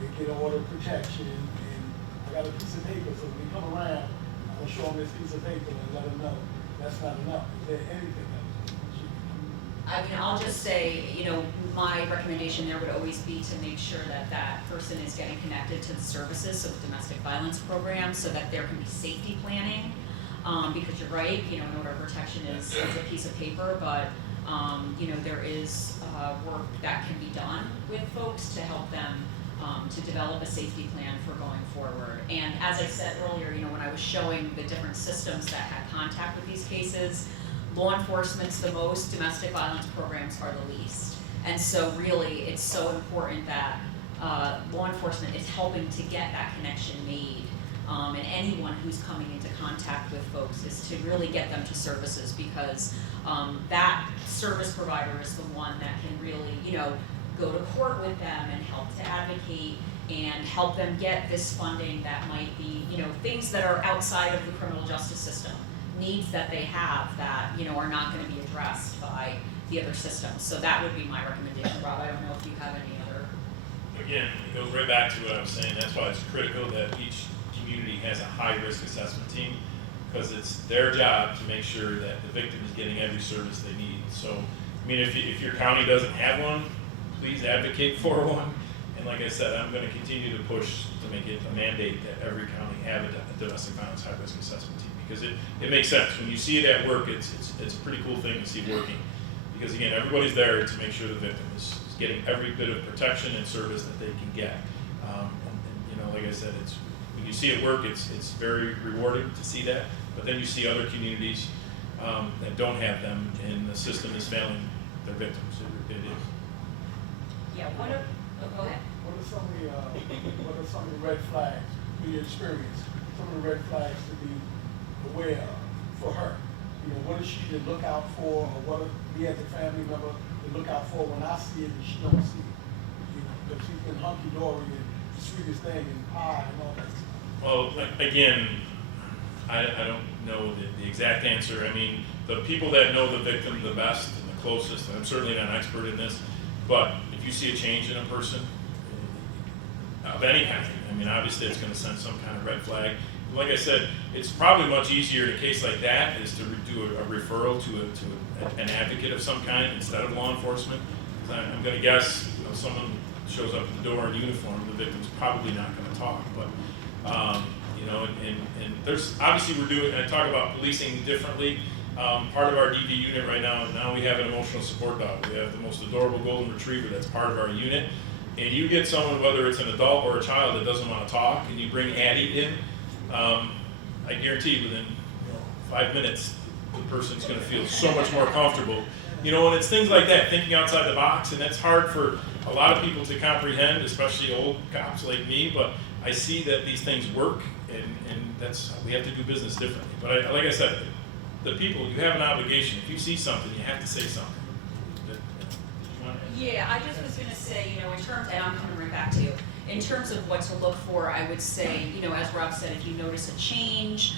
they get an order of protection, and I got a piece of paper, so when they come around, I'm gonna show them this piece of paper and let them know that's not enough. Is there anything else she can do? I mean, I'll just say, you know, my recommendation there would always be to make sure that that person is getting connected to the services, so the domestic violence program, so that there can be safety planning. Because you're right, you know, an order of protection is a piece of paper, but you know, there is work that can be done with folks to help them to develop a safety plan for going forward. And as I said earlier, when I was showing the different systems that had contact with these cases, law enforcement's the most, domestic violence programs are the least. And so really, it's so important that law enforcement is helping to get that connection made. And anyone who's coming into contact with folks is to really get them to services, because that service provider is the one that can really, go to court with them and help to advocate and help them get this funding that might be, things that are outside of the criminal justice system, needs that they have that, are not going to be addressed by the other systems. So that would be my recommendation, Rob. I don't know if you have any other. Again, it goes right back to what I was saying. That's why it's critical that each community has a high-risk assessment team, because it's their job to make sure that the victim is getting every service they need. So, if your county doesn't have one, please advocate for one. And like I said, I'm going to continue to push to make it a mandate that every county have a domestic violence high-risk assessment team, because it makes sense. When you see it at work, it's a pretty cool thing to see working. Because again, everybody's there to make sure the victim is getting every bit of protection and service that they can get. Like I said, when you see it work, it's very rewarding to see that. But then you see other communities that don't have them, and the system is failing their victims. It is. Yeah, go ahead. What are some of the red flags in your experience? Some of the red flags to be aware of for her. What does she to look out for, or what me as a family member to look out for when I see it and she don't see it? Because she's been hunky-dory and the sweetest thing and pie and all that stuff. Well, again, I don't know the exact answer. The people that know the victim the best and the closest, and I'm certainly not an expert in this, but if you see a change in a person of any kind, obviously it's going to send some kind of red flag. Like I said, it's probably much easier in a case like that is to do a referral to an advocate of some kind instead of law enforcement. I'm going to guess someone shows up at the door in uniform, the victim's probably not going to talk. But and there's obviously I talk about policing differently. Part of our DV unit right now we have an emotional support dog. We have the most adorable golden retriever that's part of our unit. And you get someone, whether it's an adult or a child, that doesn't want to talk, and you bring Addie in, I guarantee within 5 minutes, the person's going to feel so much more comfortable. And it's things like that, thinking outside the box, and that's hard for a lot of people to comprehend, especially old cops like me, but I see that these things work, and we have to do business differently. But like I said, the people, you have an obligation. If you see something, you have to say something. Yeah, I just was going to say, in terms, and I'm coming right back to you, in terms of what to look for, I would say, as Rob said, if you notice a change,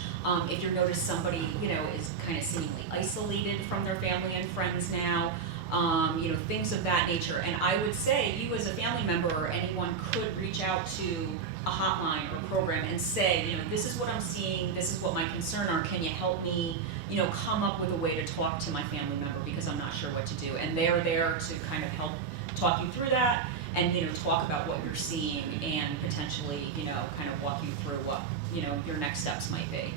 if you notice somebody, is kind of seemingly isolated from their family and friends now, things of that nature. And I would say you as a family member or anyone could reach out to a hotline or program and say, this is what I'm seeing, this is what my concern are, can you help me, come up with a way to talk to my family member because I'm not sure what to do. And they're there to kind of help talk you through that and, talk about what you're seeing and potentially, kind of walk you through what, your next steps might be.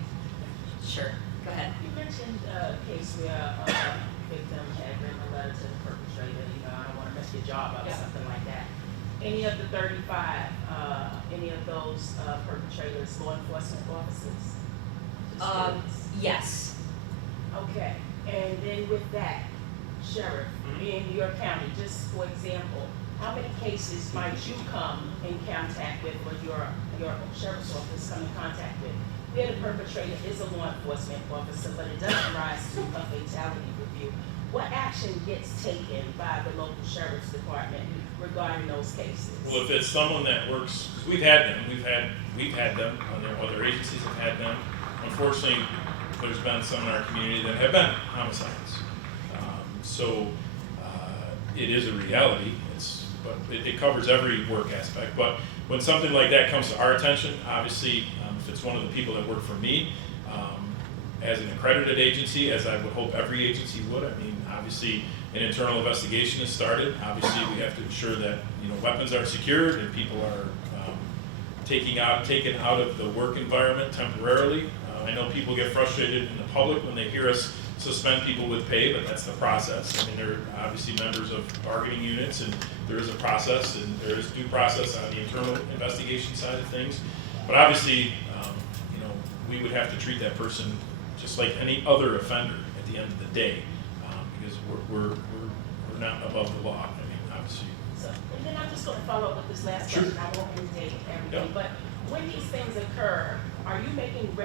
Sure, go ahead. You mentioned a case where a victim had written a letter to the perpetrator, I don't want to mess your job up or something like that. Any of the 35, any of those perpetrators, law enforcement officers? Yes. Okay, and then with that, Sheriff, in your county, just for example, how many cases might you come in contact with, or your sheriff's office come in contact with, where the perpetrator is a law enforcement officer, but it doesn't rise to a fatality review? What action gets taken by the local sheriff's department regarding those cases? Well, if it's someone that works, because we've had them, other agencies have had them. Unfortunately, there's been some in our community that have been homicides. It is a reality. But it covers every work aspect. But when something like that comes to our attention, obviously, if it's one of the people that work for me, as an accredited agency, as I would hope every agency would, obviously an internal investigation is started. Obviously, we have to ensure that weapons are secured and people are taken out of the work environment temporarily I know people get frustrated in the public when they hear us suspend people with pay, but that's the process. I mean, they're obviously members of bargaining units, and there is a process, and there is due process on the internal investigation side of things. But obviously, we would have to treat that person just like any other offender at the end of the day, because we're not above the law. I mean, obviously. So, and then I'm just going to follow up with this last Sure. question. I won't date everything, Yeah. but when these things occur, are you making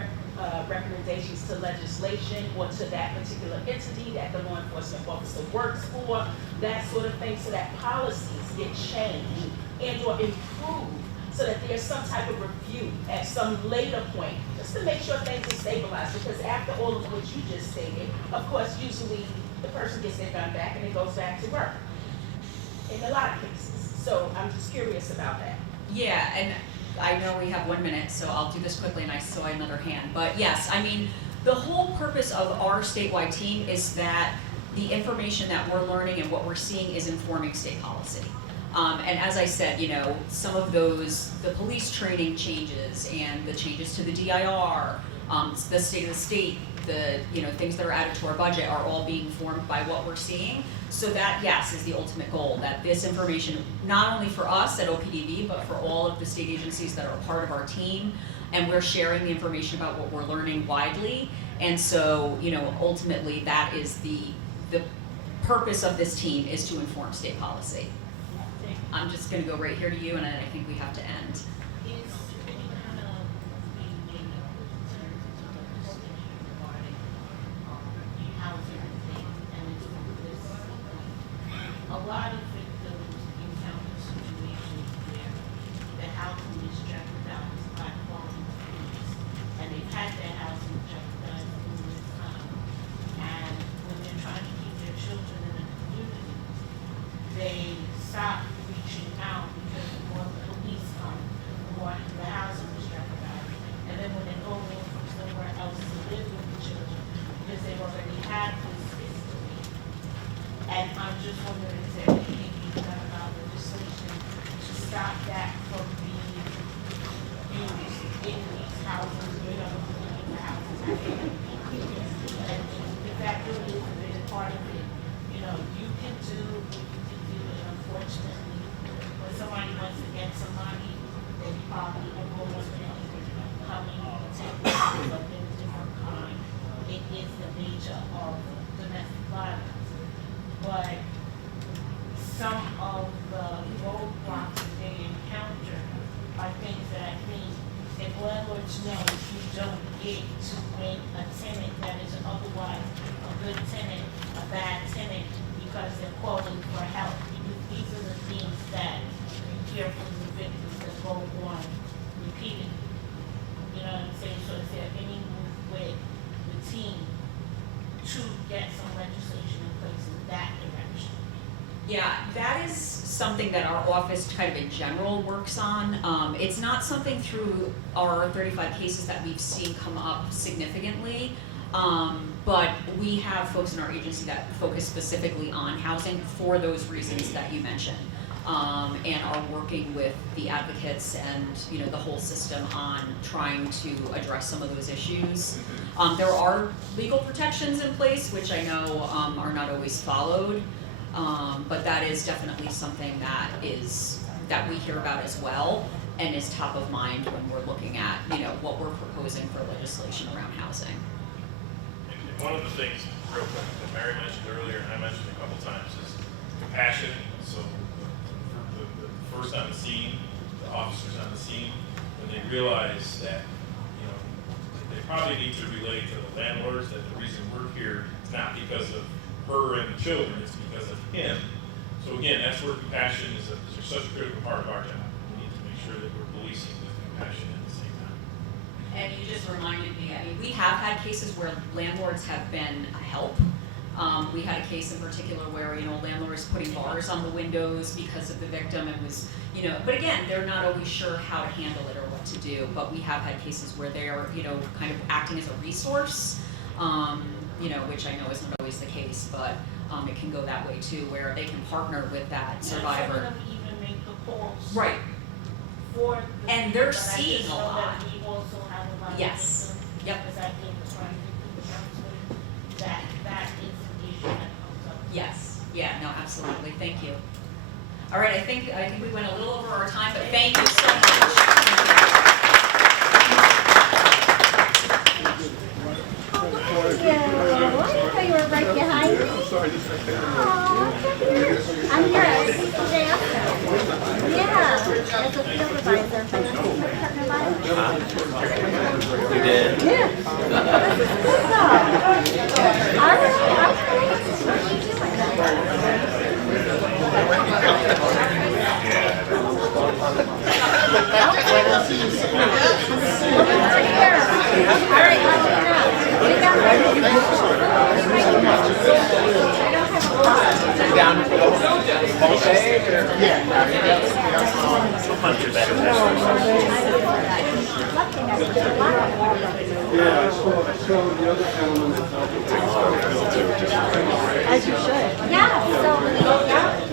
recommendations to legislation or to that particular entity that the law enforcement officer works for, that sort of thing, so that policies get changed and or improved, so that there's some type of review at some later point, just to make sure things are stabilized? Because after all of what you just stated, of course, usually the person gets their gun back and it goes back to work in a lot of cases. So I'm just curious about that. Yeah, and I know we have 1 minute, so I'll do this quickly, and I saw another hand. But yes, I mean, the whole purpose of our statewide team is that the information that we're learning and what we're seeing is informing state policy. And as I said, some of those, the police training changes and the changes to the DIR, the state of the state, the things that are added to our budget are all being formed by what we're seeing. So that, yes, is the ultimate goal, that this information, not only for us at OPDV, but for all of the state agencies that are part of our team, and we're sharing the information about what we're learning widely. And so, ultimately that is the purpose of this team, is to inform state policy. I'm just gonna go right here to you, and then I think we have to end. A lot of victims encounter situations where the housing is jeopardized by falling trees, and they've had their housing jeopardized for this time. And when they're trying to keep their children in the community, they stop reaching out because more police come, more the housing is jeopardized. And then when they go in from somewhere else to live with the children, because they've already had this history. And I'm just wondering if there anything being done about legislation to stop that from being used in these houses, in the houses. And if that really is a big part of it, you can do what you can do, and unfortunately, when somebody wants to get somebody, they probably are going to coming to take of a different kind. It is the nature of domestic violence. But some of the roadblocks that they encounter are things that I think if landlords know you don't get to make a tenant that is otherwise a good tenant, a bad tenant, because they're calling for help. Because these are the things that you hear from the victims that go on repeatedly. You know what I'm saying? So is there any move with the team to get some legislation in place in that direction? Yeah, that is something that our office kind of in general works on. It's not something through our 35 cases that we've seen come up significantly, but we have folks in our agency that focus specifically on housing for those reasons that you mentioned, and are working with the advocates and the whole system on trying to address some of those issues. There are legal protections in place, which I know are not always followed. But that is definitely something that we hear about as well, and is top of mind when we're looking at what we're proposing for legislation around housing. And one of the things, real quick, that Mary mentioned earlier, and I mentioned a couple times, is compassion. So the first on the scene, the officers on the scene, when they realize that they probably need to relate to the landlords that the reason we're here is not because of her and the children, it's because of him. So again, that's where compassion is such a critical part of our job. We need to make sure that we're policing with compassion at the same time. And you just reminded me, we have had cases where landlords have been a help. We had a case in particular where, landlords putting bars on the windows because of the victim, and was, but again, they're not always sure how to handle it or what to do. But we have had cases where they're, kind of acting as a resource, which I know isn't always the case, but it can go that way too, where they can partner with that survivor. And some of them even make the calls. Right. For the And they're but I seeing just a know lot. that we also have a lot of Yes. victims Yep. Because I feel the crime victim counseling, that is an issue that comes up. Yes, yeah, no, absolutely, thank you. All right, I think we went a little over our time, but thank you so Yeah, I thought you were right behind me. Aw, I'm here at CCJ also. Yeah, as a supervisor for the partner violence. You did? Yeah. This is good stuff. All right, okay. What are Down to the whole day, or? Yeah, so the other gentleman that's out there. As you should. Yeah, so, yeah.